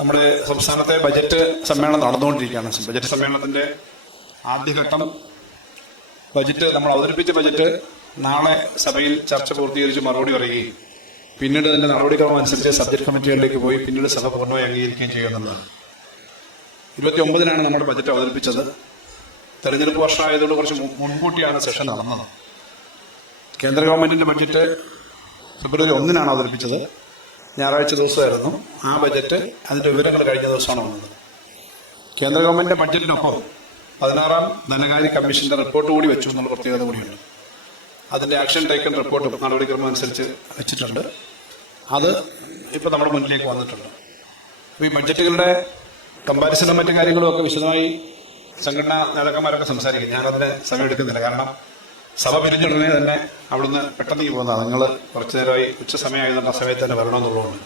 നമ്മുടെ സംസ്ഥാനത്തെ ബജറ്റ് സമ്മേളനം നടന്നുകൊണ്ടിരിക്കുകയാണ്. ബജറ്റ് സമ്മേളനത്തിന്റെ ആദ്യഘട്ടം ബജറ്റ് നമ്മൾ അവതരിപ്പിച്ച ബജറ്റ് നാളെ സഭയിൽ ചർച്ച പൂർത്തീകരിച്ച് മറുപടി പറയുകയും പിന്നീട് അതിന്റെ നടപടിക്രമം അനുസരിച്ച് സബ്ജക്ട് കമ്മിറ്റികളിലേക്ക് പോയി പിന്നീട് സഭ പൂർണ്ണമായി അംഗീകരിക്കുകയും ചെയ്യുമെന്നുള്ളതാണ്. 29-നാണ് നമ്മുടെ ബജറ്റ് അവതരിപ്പിച്ചത്. തെരഞ്ഞെടുപ്പ് വർഷമായതുകൊണ്ട് കുറച്ച് മുൻകൂട്ടിയാണ് സെഷൻ നടന്നത്. കേന്ദ്ര ഗവൺമെന്റിന്റെ ബജറ്റ് ഫെബ്രുവരി 1-നാണ് അവതരിപ്പിച്ചത്. ഞായറാഴ്ച ദിവസമായിരുന്നു ആ ബജറ്റ്. അതിന്റെ വിവരങ്ങൾ കഴിഞ്ഞ ദിവസമാണ് വന്നത്. കേന്ദ്ര ഗവൺമെന്റിന്റെ ബഡ്ജറ്റിനൊപ്പം 16-ാം ധനകാര്യ കമ്മീഷന്റെ റിപ്പോർട്ട് കൂടി വെച്ചു എന്നുള്ള പ്രത്യേകത കൂടിയുണ്ട്. അതിന്റെ ആക്ഷൻ ടേക്കൺ റിപ്പോർട്ടും നടപടിക്രമം അനുസരിച്ച് വെച്ചിട്ടുണ്ട്. അത് ഇപ്പൊ നമ്മുടെ മുന്നിലേക്ക് വന്നിട്ടുണ്ട്. അപ്പൊ ഈ ബഡ്ജറ്റുകളുടെ കമ്പാരിസണും മറ്റു കാര്യങ്ങളും ഒക്കെ വിശദമായി സംഘടനാ നേതാക്കന്മാരൊക്കെ സംസാരിക്കും. ഞാനതിനെ സമയം എടുക്കുന്നില്ല. കാരണം സഭ പിരിഞ്ഞുടനെ തന്നെ അവിടുന്ന് പെട്ടെന്ന് പോകുന്നതാണ്. നിങ്ങൾ കുറച്ചു നേരമായി ഉച്ച സമയമായതുകൊണ്ട് ആ സമയത്ത് തന്നെ വരണമെന്നുള്ളതുകൊണ്ട്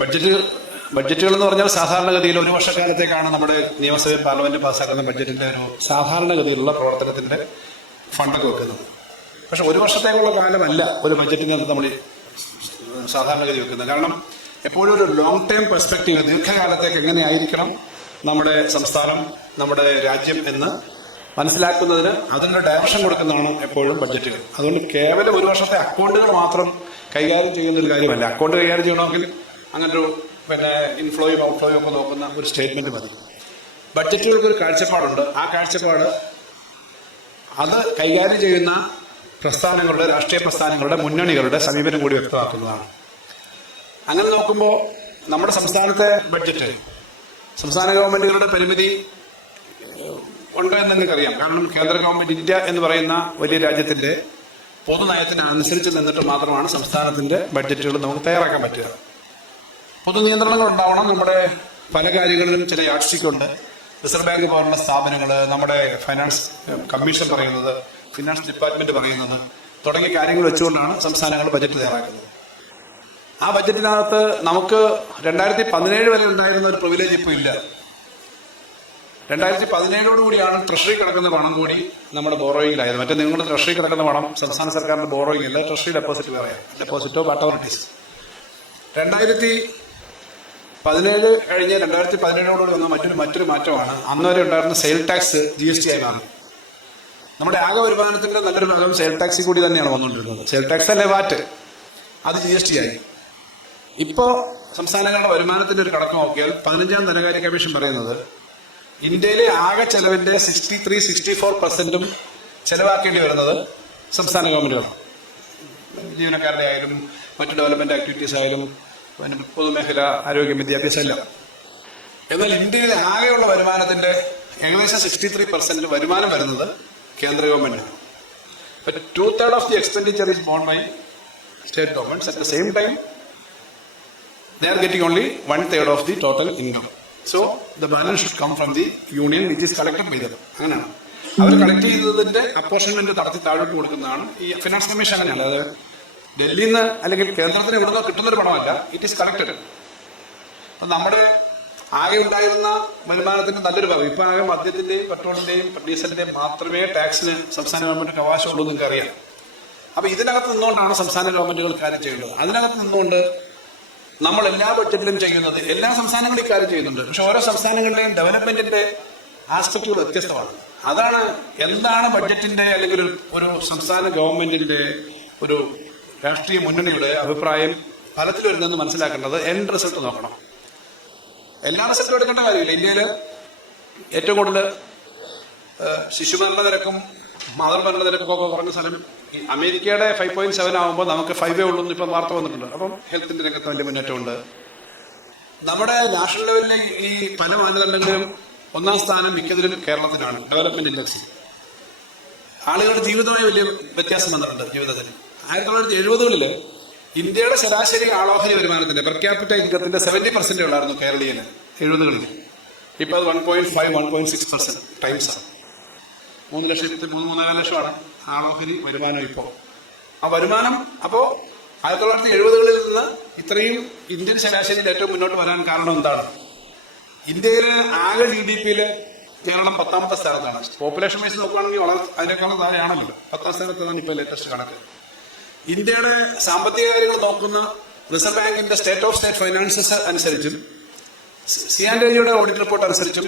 ബഡ്ജറ്റുകൾ എന്ന് പറഞ്ഞാൽ സാധാരണഗതിയിൽ ഒരു വർഷക്കാലത്തേക്കാണ് നമ്മുടെ നിയമസഭയിൽ പാർലമെന്റ് പാസ്സാക്കുന്ന ബഡ്ജറ്റിന്റെ ഒരു സാധാരണഗതിയിലുള്ള പ്രവർത്തനത്തിന്റെ ഫണ്ടൊക്കെ വെക്കുന്നത്. പക്ഷെ ഒരു വർഷത്തേക്കുള്ള കാലമല്ല ഒരു ബഡ്ജറ്റിന് നമ്മൾ സാധാരണഗതി വെക്കുന്നത്. കാരണം എപ്പോഴും ഒരു ലോങ് ടേം പെർസ്പെക്റ്റീവ്, ദീർഘകാലത്തേക്ക് എങ്ങനെയായിരിക്കണം നമ്മുടെ സംസ്ഥാനം, നമ്മുടെ രാജ്യം എന്ന് മനസ്സിലാക്കുന്നതിന് അതിന്റെ ഡയറക്ഷൻ കൊടുക്കുന്നതാണ് എപ്പോഴും ബഡ്ജറ്റുകൾ. അതുകൊണ്ട് കേവലം ഒരു വർഷത്തെ അക്കൗണ്ടുകൾ മാത്രം കൈകാര്യം ചെയ്യുന്ന ഒരു കാര്യമല്ല. അക്കൗണ്ട് കൈകാര്യം ചെയ്യണമെങ്കിൽ അങ്ങനൊരു ഇൻഫ്ലോയും ഔട്ട്ഫ്ലോയും ഒക്കെ നോക്കുന്ന ഒരു സ്റ്റേറ്റ്മെന്റ് മതി. ബഡ്ജറ്റുകൾക്ക് ഒരു കാഴ്ചപ്പാടുണ്ട്. ആ കാഴ്ചപ്പാട് അത് കൈകാര്യം ചെയ്യുന്ന പ്രസ്ഥാനങ്ങളുടെ, രാഷ്ട്രീയ പ്രസ്ഥാനങ്ങളുടെ, മുന്നണികളുടെ സമീപനം കൂടി വ്യക്തമാക്കുന്നതാണ്. അങ്ങനെ നോക്കുമ്പോൾ നമ്മുടെ സംസ്ഥാനത്തെ ബഡ്ജറ്റ് സംസ്ഥാന ഗവൺമെന്റുകളുടെ പരിമിതി ഉണ്ട് എന്ന് നിങ്ങൾക്കറിയാം. കാരണം കേന്ദ്ര ഗവൺമെന്റ്, ഇന്ത്യ എന്ന് പറയുന്ന വലിയ രാജ്യത്തിന്റെ പൊതുനയത്തിനനുസരിച്ച് നിന്നിട്ട് മാത്രമാണ് സംസ്ഥാനത്തിന്റെ ബഡ്ജറ്റുകൾ നമുക്ക് തയ്യാറാക്കാൻ പറ്റുക. പൊതു നിയന്ത്രണങ്ങൾ ഉണ്ടാവണം. നമ്മുടെ പല കാര്യങ്ങളിലും ചില യാട്രിക്കുണ്ട്. റിസർവ് ബാങ്ക് പോലുള്ള സ്ഥാപനങ്ങൾ, നമ്മുടെ ഫൈനാൻസ് കമ്മീഷൻ പറയുന്നത്, ഫിനാൻസ് ഡിപ്പാർട്ട്മെന്റ് പറയുന്നത് തുടങ്ങിയ കാര്യങ്ങൾ വെച്ചുകൊണ്ടാണ് സംസ്ഥാനങ്ങൾ ബജറ്റ് തയ്യാറാക്കുന്നത്. ആ ബജറ്റിനകത്ത് നമുക്ക് 2017 വരെ ഉണ്ടായിരുന്ന ഒരു പ്രിവിലേജ് ഇപ്പോൾ ഇല്ല. 2017 ട്രഷറി കിടക്കുന്ന പണം കൂടി നമ്മുടെ ബോറോയിങ്ങിലായത്. മറ്റേ നിങ്ങളുടെ ട്രഷറി കിടക്കുന്ന പണം സംസ്ഥാന സർക്കാരിന്റെ ബോറോയിങ് അല്ല, ട്രഷറി ഡെപ്പോസിറ്റ് പറയാം, ഡെപ്പോസിറ്റോ വാട്ടവർ ഇറ്റ് ഈസ്. 2017 കഴിഞ്ഞ് 2017 വന്ന മറ്റൊരു മാറ്റമാണ് അന്നുവരെ ഉണ്ടായിരുന്ന സെയിൽ ടാക്സ് GST ആയി മാറി. നമ്മുടെ ആകെ വരുമാനത്തിന്റെ നല്ലൊരു ഭാഗം സെയിൽ ടാക്സിൽ കൂടി തന്നെയാണ് വന്നുകൊണ്ടിരുന്നത്. സെയിൽ ടാക്സ് അല്ലേ വാറ്റ്, അത് GST ആയി. ഇപ്പോ സംസ്ഥാനങ്ങളുടെ വരുമാനത്തിന്റെ ഒരു കണക്ക് നോക്കിയാൽ 15-ാം ധനകാര്യ കമ്മീഷൻ പറയുന്നത് ഇന്ത്യയിലെ ആകെ ചെലവിന്റെ 63-64% ചെലവാക്കേണ്ടി വരുന്നത് സംസ്ഥാന ഗവൺമെന്റുകളാണ്. ജീവനക്കാരുടെ ആയാലും മറ്റു ഡെവലപ്മെന്റ് ആക്ടിവിറ്റീസ് ആയാലും പൊതുമേഖല, ആരോഗ്യം, വിദ്യാഭ്യാസം എല്ലാം. എന്നാൽ ഇന്ത്യയിലെ ആകെയുള്ള വരുമാനത്തിന്റെ ഏകദേശം 63% വരുമാനം വരുന്നത് കേന്ദ്ര government. 2/3 of the expenditure is borne by state governments. At the same time, they are getting only 1/3 of the total income. So the balance should come from the union, which is collected by them. അങ്ങനെയാണ് അവർ collect ചെയ്തതിന്റെ apportionment നടത്തി താഴോട്ട് കൊടുക്കുന്നതാണ് ഈ finance commission. അങ്ങനെയല്ല, അത് ഡൽഹിയിൽ നിന്ന് അല്ലെങ്കിൽ കേന്ദ്രത്തിന് ഇവിടുന്ന് കിട്ടുന്നൊരു പണമല്ല, ഇറ്റ് ഈസ് കളക്റ്റഡ്. നമ്മുടെ ആകെ ഉണ്ടായിരുന്ന വരുമാനത്തിന്റെ നല്ലൊരു ഭാഗം ഇപ്പൊ ആകെ മദ്യത്തിന്റെയും പെട്രോളിന്റെയും ഡീസലിന്റെയും മാത്രമേ ടാക്സിന് സംസ്ഥാന ഗവൺമെന്റിന് അവകാശമുള്ളൂ എന്ന് അറിയാം. അപ്പൊ ഇതിനകത്ത് നിന്നുകൊണ്ടാണ് സംസ്ഥാന ഗവൺമെന്റുകൾ കാര്യം ചെയ്യുന്നത്. അതിനകത്ത് നിന്നുകൊണ്ട് നമ്മൾ എല്ലാ ബഡ്ജറ്റിലും ചെയ്യുന്നത്, എല്ലാ സംസ്ഥാനങ്ങളും കാര്യം ചെയ്യുന്നുണ്ട്. പക്ഷെ ഓരോ സംസ്ഥാനങ്ങളുടെയും ഡെവലപ്മെന്റിന്റെ ആസ്പെക്റ്റുകൾ വ്യത്യസ്തമാണ്. അതാണ് എന്താണ് ബഡ്ജറ്റിന്റെ അല്ലെങ്കിൽ ഒരു സംസ്ഥാന ഗവൺമെന്റിന്റെ ഒരു രാഷ്ട്രീയ മുന്നണിയുടെ അഭിപ്രായം ഫലത്തിൽ വരുന്നതെന്ന് മനസ്സിലാക്കേണ്ടത്. എൻഡ് റിസൾട്ട് നോക്കണം. എല്ലാ റിസൾട്ടും എടുക്കേണ്ട കാര്യമില്ല. ഇന്ത്യയിൽ ഏറ്റവും കൂടുതൽ ശിശുമരണ നിരക്കും മാതൃമരണ നിരക്കും ഒക്കെ കുറഞ്ഞ സ്ഥലം അമേരിക്കയുടെ 5.7 ആകുമ്പോൾ നമുക്ക് 5 ഉള്ളൂ എന്ന് ഇപ്പം വാർത്ത വന്നിട്ടുണ്ട്. അപ്പം ഹെൽത്തിന്റെ രംഗത്ത് വലിയ മുന്നേറ്റമുണ്ട്. നമ്മുടെ നാഷണൽ ലെവലിലെ ഈ പല മാനദണ്ഡങ്ങളിലും 1-ാം സ്ഥാനം മിക്കതിലും കേരളത്തിനാണ്. ഡെവലപ്മെന്റ് ഇൻഡെക്സിൽ ആളുകളുടെ ജീവിതമായി വലിയ വ്യത്യാസം വന്നിട്ടുണ്ട്. ജീവിതത്തിൽ 1970-കളിൽ ഇന്ത്യയുടെ ശരാശരി ആളോഹരി വരുമാനത്തിന്റെ പെർ ക്യാപിറ്റ ഇൻകത്തിന്റെ 70% ഉള്ളായിരുന്നു കേരളീയന് 70-കളിൽ. ഇപ്പൊ അത് 1.5-1.6% ടൈംസ് ആണ്. 3-3.4 ലക്ഷമാണ് ആളോഹരി വരുമാനം ഇപ്പോൾ. ആ വരുമാനം അപ്പോ 1970-കളിൽ നിന്ന് ഇത്രയും ഇന്ത്യൻ ശരാശരിയിൽ ഏറ്റവും മുന്നോട്ട് വരാൻ കാരണം എന്താണ്? ഇന്ത്യയിലെ ആകെ GDP-യില് കേരളം 10ാമത്തെ സ്ഥാനത്താണ്. പോപ്പുലേഷൻ വൈസ് നോക്കുകയാണെങ്കിൽ വളരെ അതിനേക്കാളും താഴെയാണല്ലോ. 10ാം സ്ഥാനത്താണ് ഇപ്പൊ ലേറ്റസ്റ്റ് കണക്ക്. ഇന്ത്യയുടെ സാമ്പത്തിക കാര്യങ്ങൾ നോക്കുന്ന റിസർവ് ബാങ്കിന്റെ സ്റ്റേറ്റ് ഓഫ് സ്റ്റേറ്റ് ഫൈനാൻസസ് അനുസരിച്ചും CAG ഓഡിറ്റ് റിപ്പോർട്ട് അനുസരിച്ചും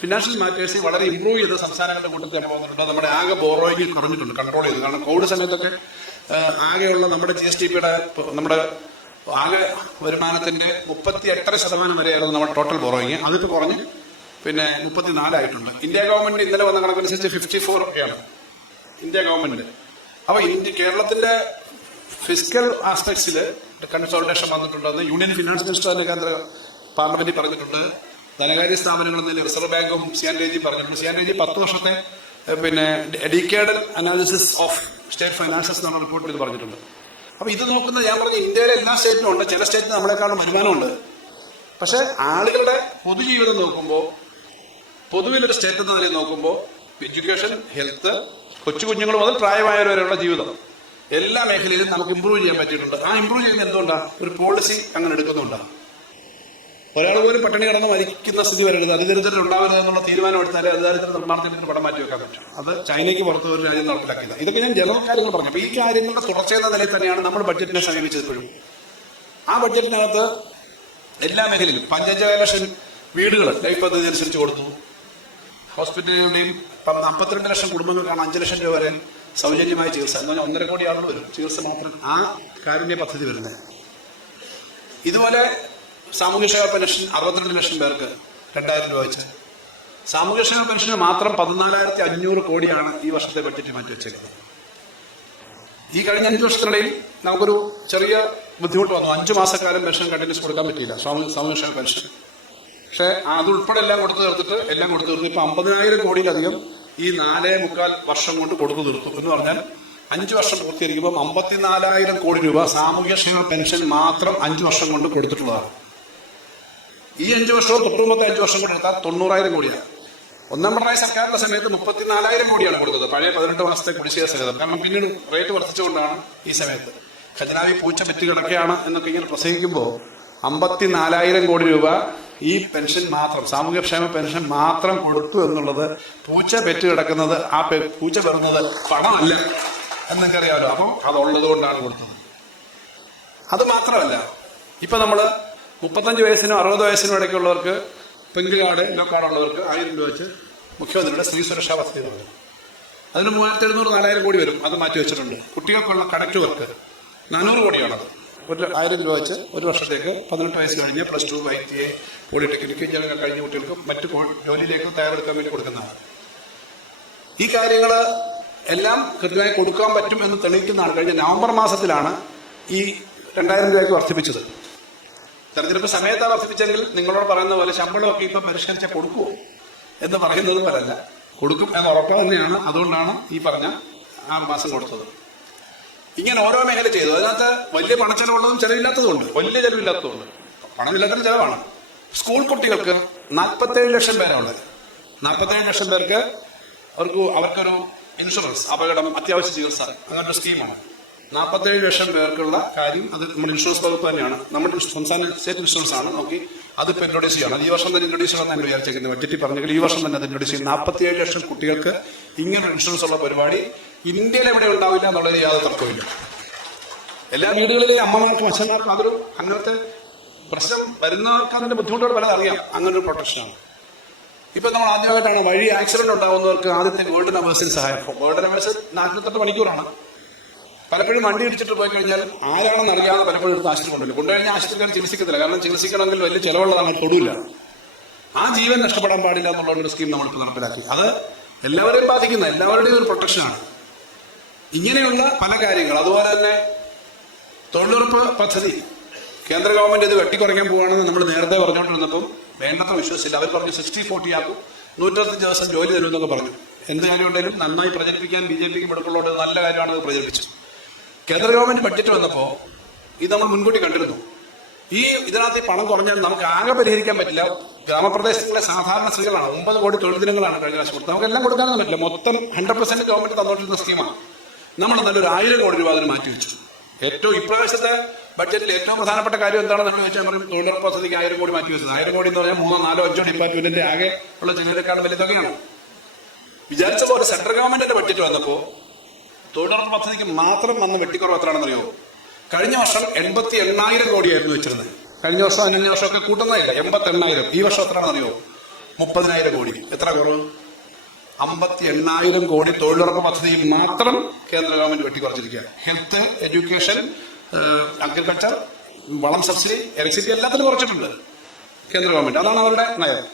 ഫിനാൻഷ്യൽ മാറ്റേഴ്സിൽ വളരെ ഇംപ്രൂവ് ചെയ്ത സംസ്ഥാനങ്ങളുടെ കൂട്ടത്തിൽ പോകുന്നുണ്ട്. നമ്മുടെ ആകെ ബോറോയിങ് കുറഞ്ഞിട്ടുണ്ട്, കൺട്രോൾ ചെയ്തു. കാരണം കോവിഡ് സമയത്തൊക്കെ ആകെയുള്ള നമ്മുടെ GSDPയുടെ നമ്മുടെ ആകെ വരുമാനത്തിന്റെ 38% വരെയായിരുന്നു നമ്മുടെ ടോട്ടൽ ബോറോയിങ്. അതിപ്പോൾ കുറഞ്ഞ് പിന്നെ 34 ഇന്ത്യ ഗവൺമെന്റ് ഇന്നലെ വന്ന കണക്കനുസരിച്ച് 54 ഒക്കെയാണ് ഇന്ത്യ ഗവൺമെന്റ്. അപ്പൊ കേരളത്തിന്റെ ഫിസിക്കൽ ആസ്പെക്ട്സിൽ കൺസോൾട്ടേഷൻ വന്നിട്ടുണ്ടെന്ന് യൂണിയൻ ഫിനാൻസ് മിനിസ്റ്റർ തന്നെ കേന്ദ്ര പാർലമെന്റിൽ പറഞ്ഞിട്ടുണ്ട്. ധനകാര്യ സ്ഥാപനങ്ങളിൽ റിസർവ് ബാങ്കും CAG പറഞ്ഞിട്ടുണ്ട്. CAG 10 വർഷത്തെ പിന്നെ ഡീക്കേഡൽ അനാലിസിസ് ഓഫ് സ്റ്റേറ്റ് ഫൈനാൻസസ് എന്ന റിപ്പോർട്ടിൽ ഇത് പറഞ്ഞിട്ടുണ്ട്. അപ്പൊ ഇത് നോക്കുന്നത് ഞാൻ പറഞ്ഞ ഇന്ത്യയിലെ എല്ലാ സ്റ്റേറ്റിലും ഉണ്ട്. ചില സ്റ്റേറ്റിന് നമ്മളെക്കാളും വരുമാനമുണ്ട്. പക്ഷെ ആളുകളുടെ പൊതുജീവിതം നോക്കുമ്പോൾ, പൊതുവിലൊരു സ്റ്റേറ്റ് എന്ന നിലയിൽ നോക്കുമ്പോൾ എഡ്യൂക്കേഷൻ, ഹെൽത്ത്, കൊച്ചു കുഞ്ഞുങ്ങൾ മുതൽ പ്രായമായവരെയുള്ള ജീവിതം എല്ലാ മേഖലയിലും നമുക്ക് ഇമ്പ്രൂവ് ചെയ്യാൻ പറ്റിയിട്ടുണ്ട്. ആ ഇമ്പ്രൂവ് ചെയ്യുന്നത് എന്തുകൊണ്ടാണ്? ഒരു പോളിസി അങ്ങനെ എടുക്കുന്നുണ്ടാണ്. ഒരാൾ പോലും പട്ടിണി കിടന്ന് മരിക്കുന്ന സ്ഥിതി വരരുത്, അതിദരിദ്രം ഉണ്ടാവരുത് എന്നുള്ള തീരുമാനം എടുത്താൽ അതിദരിദ്ര നിർമ്മാണത്തിന് പടം മാറ്റി വെക്കാൻ പറ്റും. അത് ചൈനയ്ക്ക് പുറത്ത് ഒരു രാജ്യം നടപ്പിലാക്കിയത്. ഇതൊക്കെ ഞാൻ ജനറൽ കാര്യങ്ങൾ പറഞ്ഞു. അപ്പൊ ഈ കാര്യങ്ങളുടെ തുടർച്ചയെന്ന നിലയിൽ തന്നെയാണ് നമ്മൾ ബഡ്ജറ്റിനെ സമീപിച്ചത്. ഇപ്പോഴും ആ ബഡ്ജറ്റിനകത്ത് എല്ലാ മേഖലയിലും 55 ലക്ഷം വീടുകൾ ലൈഫ് പദ്ധതി അനുസരിച്ച് കൊടുത്തു. ഹോസ്പിറ്റലുകളുടെയും 52 ലക്ഷം കുടുംബങ്ങൾക്കാണ് 5 ലക്ഷം രൂപ വരെ സൗജന്യമായ ചികിത്സ. എന്ന് പറഞ്ഞാൽ 1.5 കോടി ആളുകൾ വരും ചികിത്സ മാത്രം ആ കാരുണ്യ പദ്ധതി വരുന്നത്. ഇതുപോലെ സാമൂഹ്യക്ഷേമ പെൻഷൻ 62 ലക്ഷം പേർക്ക് 2000 രൂപ വെച്ച്. സാമൂഹ്യക്ഷേമ പെൻഷന് മാത്രം 14,500 കോടിയാണ് ഈ വർഷത്തെ ബഡ്ജറ്റ് മാറ്റിവെച്ചേക്കുന്നത്. ഈ കഴിഞ്ഞ 5 വർഷത്തിനിടയിൽ നമുക്കൊരു ചെറിയ ബുദ്ധിമുട്ട് വന്നു. 5 മാസക്കാലം പെൻഷൻ കണ്ടിന്യൂസ് കൊടുക്കാൻ പറ്റിയില്ല, സാമൂഹ്യക്ഷേമ പെൻഷൻ. പക്ഷെ അതുൾപ്പെടെ എല്ലാം കൊടുത്തു തീർത്തിട്ട് ഇപ്പൊ 50,000 കോടിയിലധികം ഈ 4.25 വർഷം കൊണ്ട് കൊടുത്തു തീർത്തു. എന്ന് പറഞ്ഞാൽ 5 വർഷം പൂർത്തീകരിക്കുമ്പോൾ 54,000 കോടി രൂപ സാമൂഹ്യക്ഷേമ പെൻഷൻ മാത്രം 5 വർഷം കൊണ്ട് കൊടുത്തിട്ടുള്ളതാണ്. ഈ 5 വർഷവും തൊട്ടുമുമ്പത്തെ 5 വർഷം കൊണ്ട് എടുത്താൽ 90,000 കോടിയാണ്. ഒന്നാം പിണറായി സർക്കാരിന്റെ സമയത്ത് 34,000 കോടിയാണ് കൊടുത്തത്, പഴയ 18 മാസത്തെ കുടിശ്ശിക സഹിതം. കാരണം പിന്നീട് റേറ്റ് വർദ്ധിച്ചുകൊണ്ടാണ് ഈ സമയത്ത് ഖജനാവി പൂച്ച പെറ്റ് കിടക്കുകയാണ് എന്നൊക്കെ ഇങ്ങനെ പ്രസംഗിക്കുമ്പോൾ 54,000 കോടി രൂപ ഈ പെൻഷൻ മാത്രം, സാമൂഹ്യക്ഷേമ പെൻഷൻ മാത്രം കൊടുത്തു എന്നുള്ളത് പൂച്ച പെറ്റ് കിടക്കുന്നത്, ആ പൂച്ച പെറുന്നത് പണമല്ല എന്നൊക്കെ അറിയാമല്ലോ. അപ്പം അതുള്ളത് കൊണ്ടാണ് കൊടുത്തത്. അത് മാത്രമല്ല, ഇപ്പൊ നമ്മള് 35 വയസ്സിനും 60 വയസ്സിനും ഇടയ്ക്കുള്ളവർക്ക് പെങ്ക് കാർഡ്, യെല്ലോ കാർഡ് ഉള്ളവർക്ക് 1000 രൂപ വെച്ച് മുഖ്യമന്ത്രിയുടെ സ്ത്രീ സുരക്ഷാ പദ്ധതി വരും. അതിന് 3,700-4,000 കോടി വരും. അത് മാറ്റി വെച്ചിട്ടുണ്ട്. കുട്ടികൾക്കുള്ള കണക്ട് 400 കോടിയാണത്. 1,000 രൂപ വെച്ച് ഒരു വർഷത്തേക്ക് 18 വയസ്സ് കഴിഞ്ഞ് +2, ITI, പോളിടെക്നിക്ക് ഇങ്ങനെ കഴിഞ്ഞ കുട്ടികൾക്കും മറ്റു ജോലിയിലേക്കും തയ്യാറെടുക്കാൻ വേണ്ടി കൊടുക്കുന്നതാണ്. ഈ കാര്യങ്ങൾ എല്ലാം കൃത്യമായി കൊടുക്കാൻ പറ്റും എന്ന് തെളിയിക്കുന്നതാണ്. കഴിഞ്ഞ നവംബർ മാസത്തിലാണ് ഈ 2,000 രൂപയ്ക്ക് വർദ്ധിപ്പിച്ചത്. തെരഞ്ഞെടുപ്പ് സമയത്താണ് വർദ്ധിപ്പിച്ചെങ്കിൽ നിങ്ങളോട് പറയുന്ന പോലെ ശമ്പളമൊക്കെ ഇപ്പം പരിഷ്കരിച്ച കൊടുക്കുമോ എന്ന് പറയുന്നത് പോലല്ല, കൊടുക്കും എന്ന ഉറപ്പ് തന്നെയാണ്. അതുകൊണ്ടാണ് ഈ പറഞ്ഞ 6 മാസം കൊടുത്തത്. ഇങ്ങനെ ഓരോ മേഖല ചെയ്തു. അതിനകത്ത് വലിയ പണച്ചെലവുള്ളതും ചെലവില്ലാത്തതുകൊണ്ട്, വലിയ ചെലവില്ലാത്തതുകൊണ്ട്. പണമില്ലാത്തതും ചെലവാണ്. സ്കൂൾ കുട്ടികൾക്ക് 47 ലക്ഷം പേരാണുള്ളത്. 47 ലക്ഷം പേർക്ക് അവർക്കൊരു ഇൻഷുറൻസ്, അപകടം, അത്യാവശ്യ ചികിത്സ, അങ്ങനൊരു സ്കീമാണ്. 47 ലക്ഷം പേർക്കുള്ള കാര്യം അത് നമ്മുടെ ഇൻഷുറൻസ് വകുപ്പ് തന്നെയാണ്. നമ്മുടെ സംസ്ഥാന സ്റ്റേറ്റ് ഇൻഷുറൻസ് ആണ് നോക്കി അതിപ്പോൾ ഇൻട്രൊഡ്യൂസ് ചെയ്യണം. ഈ വർഷം തന്നെ ഇൻട്രൊഡ്യൂസ് ചെയ്യണമെന്ന് വിചാരിച്ചേക്കുന്നത്. ബഡ്ജറ്റിൽ പറഞ്ഞെങ്കിൽ ഈ വർഷം തന്നെ അത് ഇൻട്രൊഡ്യൂസ് ചെയ്യും. 47 ലക്ഷം കുട്ടികൾക്ക് ഇങ്ങനെ ഇൻഷുറൻസ് ഉള്ള പരിപാടി ഇന്ത്യയിൽ എവിടെ ഉണ്ടാവില്ല എന്നുള്ളതിന് യാതൊരു തർക്കമില്ല. എല്ലാ വീടുകളിലെ അമ്മമാർക്കും അച്ഛന്മാർക്കും അതൊരു അങ്ങനത്തെ പ്രശ്നം വരുന്നവർക്ക് അതിന്റെ ബുദ്ധിമുട്ടുകൾ പലത് അറിയാം. അങ്ങനൊരു പ്രൊട്ടക്ഷനാണ്. ഇപ്പൊ നമ്മൾ ആദ്യമായിട്ടാണ് വഴി ആക്സിഡന്റ് ഉണ്ടാകുന്നവർക്ക് ആദ്യത്തെ ഗോൾഡൻ അവേഴ്സിന് സഹായം. ഗോൾഡൻ അവേഴ്സ് 48 മണിക്കൂറാണ്. പലപ്പോഴും വണ്ടി ഇടിച്ചിട്ട് പോയി കഴിഞ്ഞാൽ ആരാണെന്ന് അറിയാതെ പലപ്പോഴും എടുത്ത് ആശുപത്രി കൊണ്ടുവരില്ല. ആശുപത്രിക്കാർ ചികിത്സിക്കത്തില്ല. കാരണം ചികിത്സിക്കണമെങ്കിൽ വലിയ ചിലവുള്ളതാണ്, തൊടൂല്ല. ആ ജീവൻ നഷ്ടപ്പെടാൻ പാടില്ല എന്നുള്ള ഒരു സ്കീം നമ്മളിപ്പോൾ നടപ്പിലാക്കി. അത് എല്ലാവരെയും ബാധിക്കുന്ന, എല്ലാവരുടെയും ഒരു പ്രൊട്ടക്ഷനാണ്. ഇങ്ങനെയുള്ള പല കാര്യങ്ങൾ. അതുപോലെ തന്നെ തൊഴിലുറപ്പ് പദ്ധതി കേന്ദ്ര ഗവൺമെന്റ് ഇത് വെട്ടിക്കുറയ്ക്കാൻ പോവുകയാണെന്ന് നമ്മൾ നേരത്തെ പറഞ്ഞുകൊണ്ടിരുന്നപ്പം വേണ്ടത്ര വിശ്വസിച്ചില്ല. അവർ പറഞ്ഞു 60-40 ആക്കും, 125 ദിവസം ജോലി തരുമെന്നൊക്കെ പറഞ്ഞു. എന്ത് കാര്യം ഉണ്ടെങ്കിലും നന്നായി പ്രചരിപ്പിക്കാൻ BJPക്ക് മിടുക്കുള്ളതുകൊണ്ട് നല്ല കാര്യമാണത് പ്രചരിപ്പിച്ചത്. കേന്ദ്ര ഗവൺമെന്റ് ബഡ്ജറ്റ് വന്നപ്പോൾ ഇത് നമ്മൾ മുൻകൂട്ടി കണ്ടിരുന്നു. ഇതിനകത്ത് ഈ പണം കുറഞ്ഞാൽ നമുക്ക് ആകെ പരിഹരിക്കാൻ പറ്റില്ല. ഗ്രാമപ്രദേശങ്ങളിലെ സാധാരണ സ്ത്രീകളാണ്. 9 കോടി തൊഴിൽ ദിനങ്ങളാണ് കഴിഞ്ഞ പ്രാവശ്യം കൊടുത്തത്. നമുക്കെല്ലാം കൊടുക്കാനൊന്നും പറ്റില്ല. മൊത്തം 100% ഗവൺമെന്റ് തന്നോണ്ടിരുന്ന സ്കീമാണ്. നമ്മൾ നല്ലൊരു 1000 കോടി രൂപ അതിന് മാറ്റിവെച്ചു. ഏറ്റവും ഇപ്രാവശ്യത്തെ ബഡ്ജറ്റിൽ ഏറ്റവും പ്രധാനപ്പെട്ട കാര്യം എന്താണെന്ന് നമ്മൾ ചോദിച്ചാൽ പറയും തൊഴിലുറപ്പ് പദ്ധതിക്ക് 1000 കോടി മാറ്റിവെച്ചത്. 1000 കോടി എന്ന് പറഞ്ഞാൽ 3-4-5 ഡിപ്പാർട്ട്മെന്റിന്റെ ആകെ ഉള്ള ചെലവിനേക്കാളും വലിയ തുകയാണ്. വിചാരിച്ച പോലെ സെൻട്രൽ ഗവൺമെന്റിന്റെ ബഡ്ജറ്റ് വന്നപ്പോൾ തൊഴിലുറപ്പ് പദ്ധതിക്ക് മാത്രം വന്ന് വെട്ടിക്കുറവ് എത്രയാണെന്നറിയോ? കഴിഞ്ഞ വർഷം 88,000 കോടിയായിരുന്നു വെച്ചിരുന്നത്. കഴിഞ്ഞ വർഷം കഴിഞ്ഞ വർഷമൊക്കെ കൂട്ടുന്നതില്ല. 88,000. ഈ വർഷം എത്രയാണെന്ന് അറിയോ? 30,000 കോടി. എത്ര കുറവ്? 58,000 കോടി തൊഴിലുറപ്പ് പദ്ധതിയിൽ മാത്രം കേന്ദ്ര ഗവൺമെന്റ് വെട്ടിക്കുറച്ചിരിക്കുക. ഹെൽത്ത്, എഡ്യൂക്കേഷൻ, അഗ്രികൾച്ചർ, വളം സബ്സിഡി, ഇലക്ട്രിസിറ്റി എല്ലാത്തിലും കുറച്ചിട്ടുണ്ട് കേന്ദ്ര ഗവൺമെന്റ്. അതാണ് അവരുടെ നയം.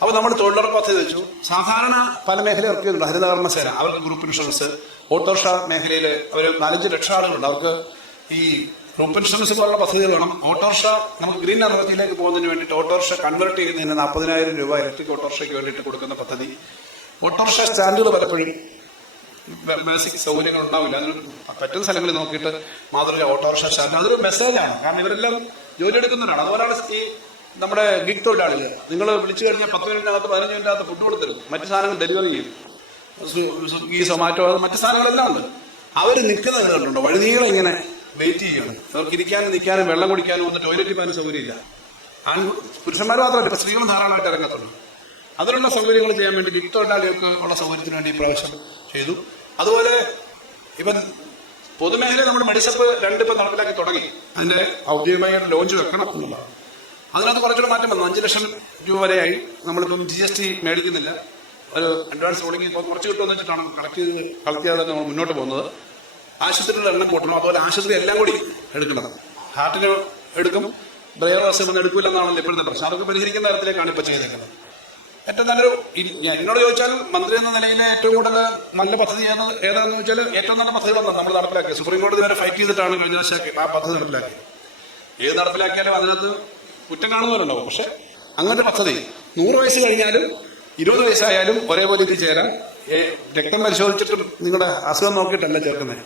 അപ്പൊ നമ്മൾ തൊഴിലുറപ്പ് പദ്ധതി വെച്ചു. സാധാരണ പല മേഖല ഇറക്കിയിട്ടുണ്ട്. ഹരിതകർമ്മസേന അവർക്ക് ഗ്രൂപ്പ് ഇൻഷുറൻസ്, ഓട്ടോറിക്ഷ മേഖലയിൽ അവർ 4-5 ലക്ഷം ആളുകളുണ്ട്. അവർക്ക് ഈ ഗ്രൂപ്പ് ഇൻഷുറൻസ് പോലുള്ള പദ്ധതികൾ വേണം. ഓട്ടോറിക്ഷ നമുക്ക് ഗ്രീൻ എനർജിയിലേക്ക് പോകുന്നതിന് വേണ്ടിയിട്ട് ഓട്ടോറിക്ഷ കൺവേർട്ട് ചെയ്യുന്നതിന് 40,000 രൂപ ഇലക്ട്രിക് ഓട്ടോറിക്ഷയ്ക്ക് വേണ്ടിയിട്ട് കൊടുക്കുന്ന പദ്ധതി. ഓട്ടോറിക്ഷ സ്റ്റാൻഡുകൾ പലപ്പോഴും ബേസിക് സൗകര്യങ്ങൾ ഉണ്ടാവില്ല. അതിന് പറ്റുന്ന സ്ഥലങ്ങളിൽ നോക്കിയിട്ട് മാതൃക ഓട്ടോറിക്ഷ സ്റ്റാൻഡ്. അതൊരു മെസ്സേജാണ്. കാരണം ഇവരെല്ലാം ജോലി എടുക്കുന്നവരാണ്. അതുപോലെയാണ് ഈ നമ്മുടെ ഗിഗ് തൊഴിലാളികൾ. നിങ്ങൾ വിളിച്ചു കഴിഞ്ഞാൽ 10 മിനിറ്റിനകത്ത് 15 മിനിറ്റിനകത്ത് ഫുഡ് കൊടുത്തരും. മറ്റു സാധനങ്ങൾ ഡെലിവറി ചെയ്യും. സ്വിഗ്ഗി, സൊമാറ്റോ, മറ്റു സാധനങ്ങളെല്ലാം ഉണ്ട്. അവർ നിൽക്കുന്നത് കണ്ടുണ്ടോ? വഴുതികളെ ഇങ്ങനെ വെയിറ്റ് ചെയ്യണം. അവർക്ക് ഇരിക്കാനും നിൽക്കാനും വെള്ളം കുടിക്കാനും ഒന്ന് ടോയ്ലറ്റിൽ പോകാനും സൗകര്യമില്ല. പുരുഷന്മാർ മാത്രമല്ല, ഇപ്പൊ സ്ത്രീകളും ധാരാളമായിട്ട് ഇറങ്ങത്തുള്ളൂ. അതിനുള്ള സൗകര്യങ്ങൾ ചെയ്യാൻ വേണ്ടി ഗിഗ് തൊഴിലാളികൾക്ക് ഉള്ള സൗകര്യത്തിന് വേണ്ടി പ്രാവശ്യം ചെയ്തു. അതുപോലെ ഇപ്പം പൊതുമേഖല നമ്മുടെ മെഡിസപ്പ് 2 ഇപ്പം നടപ്പിലാക്കി തുടങ്ങി. അതിന്റെ ഔദ്യോഗികമായ ലോഞ്ച് വെക്കണം എന്നുള്ളതാണ്. അതിനകത്ത് കുറച്ചുകൂടെ മാറ്റം വന്നു. 5 ലക്ഷം രൂപ വരെയായി. നമ്മളിപ്പം GST മേടിക്കുന്നില്ല. ഒരു അഡ്വാൻസ് തുടങ്ങി കുറച്ച് കിട്ടുമെന്ന് വെച്ചിട്ടാണ് കളക്ട് ചെയ്യാതെ നമ്മൾ മുന്നോട്ട് പോകുന്നത്. ആശുപത്രികളുടെ എണ്ണം കൂട്ടണം. അതുപോലെ ആശുപത്രി എല്ലാം കൂടി എടുക്കണം. ഹാർട്ടിന് എടുക്കും, ബ്രെയിൻ അസുഖം എടുക്കില്ലെന്നാണല്ലോ ഇപ്പോഴത്തെ പ്രശ്നം. അതൊക്കെ പരിഹരിക്കുന്ന തരത്തിലേക്കാണ് ഇപ്പൊ ചെയ്തേക്കുന്നത്. ഏറ്റവും നല്ലൊരു എന്നോട് ചോദിച്ചാൽ മന്ത്രി എന്ന നിലയിൽ ഏറ്റവും കൂടുതൽ നല്ല പദ്ധതി ഏതാണെന്ന് ചോദിച്ചാൽ ഏറ്റവും നല്ല പദ്ധതികളൊന്നും നമ്മൾ നടപ്പിലാക്കിയത്. സുപ്രീം കോടതി വരെ ഫൈറ്റ് ചെയ്തിട്ടാണ് കഴിഞ്ഞ പ്രാവശ്യം ആ പദ്ധതി നടപ്പിലാക്കിയത്. ഏത് നടപ്പിലാക്കിയാലും അതിനകത്ത് കുറ്റം കാണുന്നവരുണ്ടാവും. പക്ഷെ അങ്ങനത്തെ പദ്ധതി 100 വയസ്സ് കഴിഞ്ഞാലും 20 വയസ്സായാലും ഒരേപോലെ ഇത് ചേരാം. രക്തം പരിശോധിച്ചിട്ടും നിങ്ങളുടെ അസുഖം നോക്കിയിട്ടല്ല ചേർക്കുന്നത്.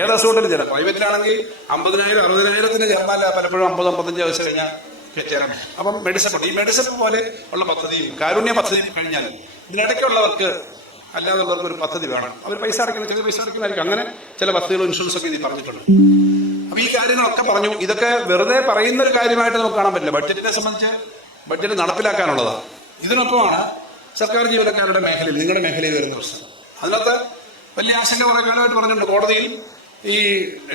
ഏത് അസുഖത്തിലും ചേരാം. പ്രൈവറ്റിലാണെങ്കിൽ 50,000 60,000 ചേർന്നാൽ പലപ്പോഴും 50-55 വയസ്സ് കഴിഞ്ഞാൽ ചേരാം. അപ്പം മെഡിസപ്പ്, ഈ മെഡിസപ്പ് പോലെ ഉള്ള പദ്ധതിയും കാരുണ്യ പദ്ധതിയും കഴിഞ്ഞാൽ ഇതിനിടയ്ക്കുള്ളവർക്ക് അല്ലാതുള്ളവർക്ക് ഒരു പദ്ധതി വേണം. അവർ പൈസ അടയ്ക്കണം, ചെറിയ പൈസ അടയ്ക്കുന്നതായിരിക്കും. അങ്ങനെ ചില പദ്ധതികളും ഇൻഷുറൻസ് ഒക്കെ ഇത് പറഞ്ഞിട്ടുണ്ട്. അപ്പൊ ഈ കാര്യങ്ങളൊക്കെ പറഞ്ഞു. ഇതൊക്കെ വെറുതെ പറയുന്ന ഒരു കാര്യമായിട്ട് നമുക്ക് കാണാൻ പറ്റില്ല. ബഡ്ജറ്റിനെ സംബന്ധിച്ച് ബഡ്ജറ്റ് നടപ്പിലാക്കാനുള്ളതാണ്. ഇതിനൊപ്പമാണ് സർക്കാർ ജീവനക്കാരുടെ മേഖലയിൽ, നിങ്ങളുടെ മേഖലയിൽ വരുന്ന പ്രശ്നം. അതിനകത്ത് വലിയ ആശങ്ക കുറെ കാലമായിട്ട് പറഞ്ഞിട്ടുണ്ട്. കോടതിയിൽ ഈ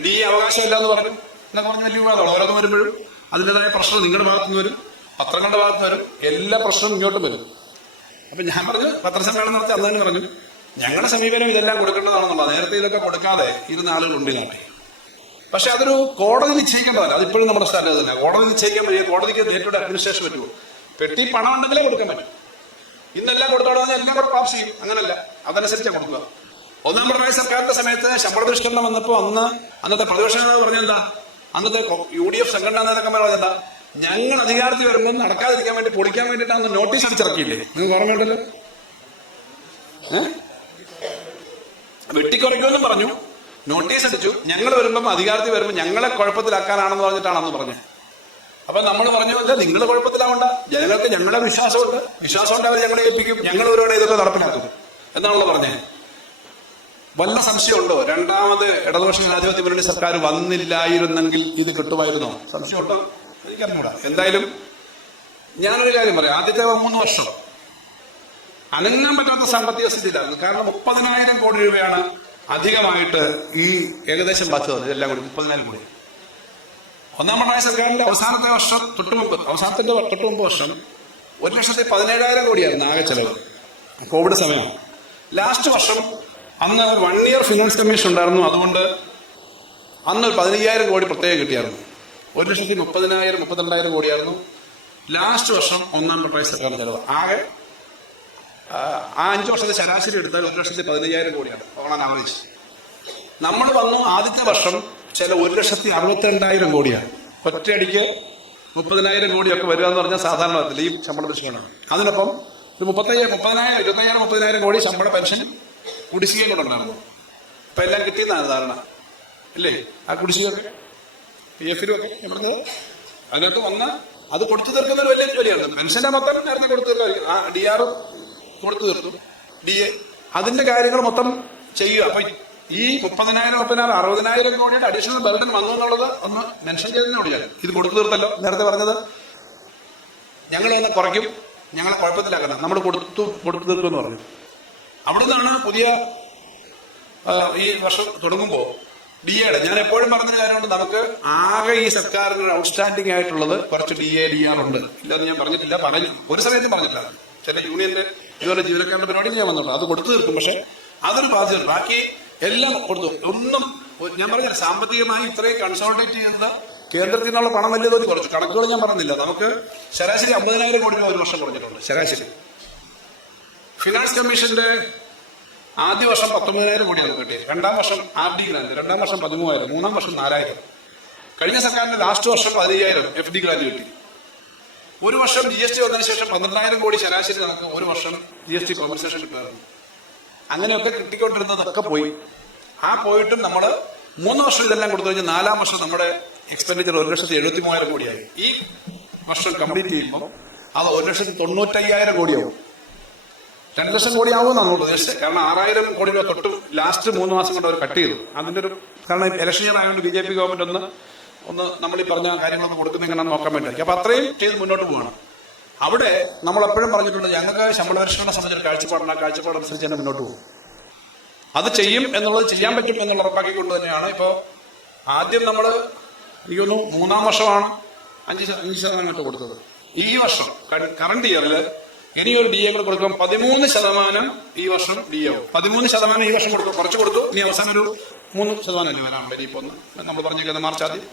DA അവകാശമില്ല എന്ന് പറഞ്ഞു എന്നൊക്കെ പറഞ്ഞ് വലിയ വിവാദമാണ്. ഓരോന്നും വരുമ്പോഴും അതിൻ്റെതായ പ്രശ്നം നിങ്ങളുടെ ഭാഗത്തുനിന്ന് വരും, പത്രങ്ങളുടെ ഭാഗത്തുനിന്ന് വരും, എല്ലാ പ്രശ്നവും ഇങ്ങോട്ടും വരും. അപ്പൊ ഞാൻ പറഞ്ഞു, പത്രസമ്മേളനം നടത്തി അന്ന് തന്നെ പറഞ്ഞു, ഞങ്ങളുടെ സമീപനം ഇതെല്ലാം കൊടുക്കേണ്ടതാണെന്നുള്ളത്. നേരത്തെ ഇതൊക്കെ കൊടുക്കാതെ ഇരുന്ന ആളുകളുണ്ട് നാട്ടിൽ. പക്ഷെ അതൊരു കോടതി നിശ്ചയിക്കേണ്ടതല്ല. അതിപ്പോഴും നമ്മുടെ സ്റ്റാൻഡ് തന്നെ. കോടതി നിശ്ചയിക്കാൻ പറ്റിയ കോടതിക്ക് ഡേറ്റയുടെ അഡ്മിനിസ്ട്രേഷൻ പറ്റുമോ? പെട്ടി പണം ഉണ്ടെങ്കിലേ കൊടുക്കാൻ പറ്റും. ഇന്നെല്ലാം കൊടുത്തോളൂ പറഞ്ഞാൽ എല്ലാം കൂടെ പാസ് ചെയ്യും. അങ്ങനല്ല, അതനുസരിച്ചാണ് കൊടുക്കുക. 1-ാം പിണറായി സർക്കാരിന്റെ സമയത്ത് ശമ്പള പരിഷ്കരണം വന്നപ്പോൾ അന്നത്തെ പ്രതിപക്ഷ നേതാവ് പറഞ്ഞെന്താ? അന്നത്തെ UDF സംഘടനാ നേതാക്കന്മാർ പറഞ്ഞെന്താ? ഞങ്ങൾ അധികാരത്തിൽ വരുമ്പോൾ നടക്കാതിരിക്കാൻ വേണ്ടി പൊളിക്കാൻ വേണ്ടിയിട്ടാണ് നോട്ടീസ് അടിച്ചിറക്കിയില്ലേ? നിങ്ങൾക്ക് ഓർമ്മയുണ്ടല്ലോ. വെട്ടിക്കുറയ്ക്കുമെന്നും പറഞ്ഞു, നോട്ടീസ് അടിച്ചു. ഞങ്ങൾ വരുമ്പം അധികാരത്തിൽ വരുമ്പോൾ ഞങ്ങളെ കുഴപ്പത്തിലാക്കാനാണെന്ന് പറഞ്ഞിട്ടാണ് അന്ന് പറഞ്ഞത്. അപ്പൊ നമ്മൾ പറഞ്ഞു, അല്ല, നിങ്ങൾ കുഴപ്പത്തിലാവണ്ട, ജനങ്ങൾക്ക് ഞങ്ങളുടെ വിശ്വാസമുണ്ട്, വിശ്വാസമുണ്ട്, അവർ ഞങ്ങളെ ഏൽപ്പിക്കും, ഞങ്ങൾ ഒരുപാട് ഇതൊക്കെ നടപ്പിലാക്കും എന്നാണല്ലോ പറഞ്ഞത്. വല്ല സംശയമുണ്ടോ? രണ്ടാമത് ഇടതുപക്ഷ ജനാധിപത്യ മുന്നണി സർക്കാർ വന്നില്ലായിരുന്നെങ്കിൽ ഇത് കിട്ടുമായിരുന്നോ? സംശയമുണ്ടോ? എനിക്കറിഞ്ഞൂടാ. എന്തായാലും ഞാനൊരു കാര്യം പറയാം. ആദ്യത്തെ 3 വർഷം അനങ്ങാൻ പറ്റാത്ത സാമ്പത്തിക സ്ഥിതിയിലായിരുന്നു. കാരണം 30,000 കോടി രൂപയാണ് അധികമായിട്ട് ഈ ഏകദേശം ബാക്കി വന്നത്. ഇതെല്ലാം കൂടി 30,000 കോടി. 1-ാം പിണറായി സർക്കാരിന്റെ അവസാനത്തെ വർഷം അവസാനത്തിന്റെ തൊട്ടുമുമ്പ് വർഷം 1,17,000 കോടിയായിരുന്നു ആകെ ചെലവ്. കോവിഡ് സമയമാണ്. ലാസ്റ്റ് വർഷം അന്ന് 1 ഇയർ ഫിനാൻസ് കമ്മീഷൻ ഉണ്ടായിരുന്നു. അതുകൊണ്ട് അന്ന് 15,000 കോടി പ്രത്യേകം കിട്ടിയായിരുന്നു. 1,30,000-32,000 കോടിയായിരുന്നു ലാസ്റ്റ് വർഷം 1-ാം പിണറായി സർക്കാരിന്റെ ചെലവ്. ആകെ ആ 5 വർഷത്തെ ശരാശരി എടുത്താൽ 1,15,000 കോടിയാണ് ഓൺ ആവറേജ്. നമ്മൾ വന്നു ആദ്യത്തെ വർഷം ചില 1,62,000 കോടിയാണ്. ഒറ്റയടിക്ക് 30,000 കോടിയൊക്കെ വരിക എന്ന് പറഞ്ഞാൽ സാധാരണ വരത്തില്ല ഈ ശമ്പള പരിഷ്കരണമാണ്. അതിനൊപ്പം ഒരു 30,000 കോടി ശമ്പള പെൻഷൻ കുടിശ്ശികയും കൂടെ ഉണ്ടായിരുന്നു. ഇപ്പൊ എല്ലാം കിട്ടിയെന്നാണ് ധാരണ അല്ലേ? ആ കുടിശ്ശികയൊക്കെ PF-ലും ഒക്കെ എവിടെ അതിനകത്ത് വന്ന് അത് കൊടുത്തു തീർക്കുന്ന ഒരു വലിയ ജോലിയാണ്. പെൻഷന്റെ മൊത്തം നേരത്തെ കൊടുത്തു തീർക്കും. DR കൊടുത്തു തീർത്തു, DA അതിന്റെ കാര്യങ്ങൾ മൊത്തം ചെയ്യുക. അപ്പൊ ഈ 30,000, 60,000 കോടിയുടെ അഡീഷണൽ ബർഡൻ വന്നു എന്നുള്ളത് ഒന്ന് മെൻഷൻ ചെയ്തതിനെ കൂടിയാണ്. ഇത് കൊടുത്തു തീർത്തല്ലോ നേരത്തെ പറഞ്ഞത്. ഞങ്ങൾ ഒന്ന് കുറയ്ക്കും, ഞങ്ങളെ കുഴപ്പത്തിലാക്കണം, നമ്മൾ കൊടുത്തു തീർക്കും എന്ന് പറഞ്ഞു. അവിടെ നിന്നാണ് പുതിയ ഈ വർഷം തുടങ്ങുമ്പോൾ DA ഞാൻ എപ്പോഴും പറഞ്ഞൊരു കാര്യമുണ്ട്, നമുക്ക് ആകെ ഈ സർക്കാരിന് ഔട്ട്സ്റ്റാൻഡിംഗ് ആയിട്ടുള്ളത് കുറച്ച് DA DR ഉണ്ട്. ഇല്ലെന്ന് ഞാൻ പറഞ്ഞിട്ടില്ല, പറഞ്ഞു ഒരു സമയത്തും പറഞ്ഞിട്ടില്ല. ചില യൂണിയന്റെ ഇതുപോലെ ജീവനക്കാരുടെ പരിപാടി ഞാൻ വന്നുള്ളൂ, അത് കൊടുത്തു തീർക്കും. പക്ഷെ അതൊരു ബാധ്യത, ബാക്കി എല്ലാം കൊടുത്തു. ഒന്നും ഞാൻ പറഞ്ഞില്ല, സാമ്പത്തികമായി ഇത്രയും കൺസോൾട്ടേറ്റ് ചെയ്യുന്ന കേന്ദ്രത്തിൽ നിന്നുള്ള പണം വലിയ തോതി കുറച്ചു. കണക്കുകൾ ഞാൻ പറഞ്ഞില്ല. നമുക്ക് ശരാശരി 50,000 കോടി രൂപ ഒരു വർഷം കുറഞ്ഞിട്ടുണ്ട് ശരാശരി. ഫിനാൻസ് കമ്മീഷന്റെ ആദ്യ വർഷം 19,000 കോടിയാണ് കിട്ടിയത്. രണ്ടാം വർഷം RD ഗ്രാന്റ്, രണ്ടാം വർഷം 13,000, മൂന്നാം വർഷം 4,000. കഴിഞ്ഞ സർക്കാരിന്റെ ലാസ്റ്റ് വർഷം 15,000 FD ഗ്രാന്റ് കിട്ടി. ഒരു വർഷം GST വന്നതിന് ശേഷം 12,000 കോടി ശരാശരി നമുക്ക് ഒരു വർഷം GST കോമ്പൻസേഷൻ കിട്ടുമായിരുന്നു. അങ്ങനെയൊക്കെ കിട്ടിക്കൊണ്ടിരുന്നതൊക്കെ പോയി. ആ പോയിട്ടും നമ്മൾ 3 വർഷം ഇതെല്ലാം കൊടുത്തു കഴിഞ്ഞാൽ 4-ാം വർഷം നമ്മുടെ എക്സ്പെൻഡിച്ചർ 1,73,000 കോടിയായി. ഈ വർഷം കംപ്ലീറ്റ് ചെയ്യുമ്പോൾ അത് 1,95,000 കോടിയാവും. 2 ലക്ഷം കോടി ആവുമെന്നാണ് ഉദ്ദേശിച്ചത്. കാരണം 6,000 കോടി രൂപ തൊട്ട് ലാസ്റ്റ് 3 മാസം കൊണ്ട് അവർ കട്ട് ചെയ്തു. അതിന്റെ ഒരു കാരണം ഇലക്ഷൻ ഇയർ ആയതുകൊണ്ട് BJP ഗവൺമെന്റ് ഒന്ന് നമ്മൾ ഈ പറഞ്ഞ കാര്യങ്ങളൊക്കെ കൊടുക്കുന്ന എങ്ങനെയാണെന്ന് നോക്കാൻ വേണ്ടി. അപ്പൊ അത്രയും ചെയ്ത് മുന്നോട്ട് പോകണം. അവിടെ നമ്മൾ എപ്പോഴും പറഞ്ഞിട്ടുണ്ട്, ഞങ്ങൾക്ക് ശമ്പള പരിഷ്കരണ സംബന്ധിച്ച കാഴ്ചപ്പാടുണ്ട്, ആ കാഴ്ചപ്പാടനുസരിച്ച് തന്നെ മുന്നോട്ട് പോകും. അത് ചെയ്യും എന്നുള്ളത് ചെയ്യാൻ പറ്റും എന്നുള്ള ഉറപ്പാക്കിക്കൊണ്ട് തന്നെയാണ് ഇപ്പോൾ ആദ്യം നമ്മൾ എനിക്കൊന്നു 3-ാം വർഷമാണ് 5% കൊടുത്തത്. ഈ വർഷം കറണ്ട് ഇയറിൽ ഇനിയൊരു DA കൂടെ കൊടുക്കും. 13% ഈ വർഷം DA ആവും. 13% ഈ വർഷം കൊടുക്കും, കുറച്ച് കൊടുത്തു. ഇനി അവസാനം ഒരു 3% അല്ലേ വരാൻ പറ്റി. ഇപ്പൊ നമ്മൾ പറഞ്ഞിരിക്കുന്നത് മാർച്ച് ആദ്യം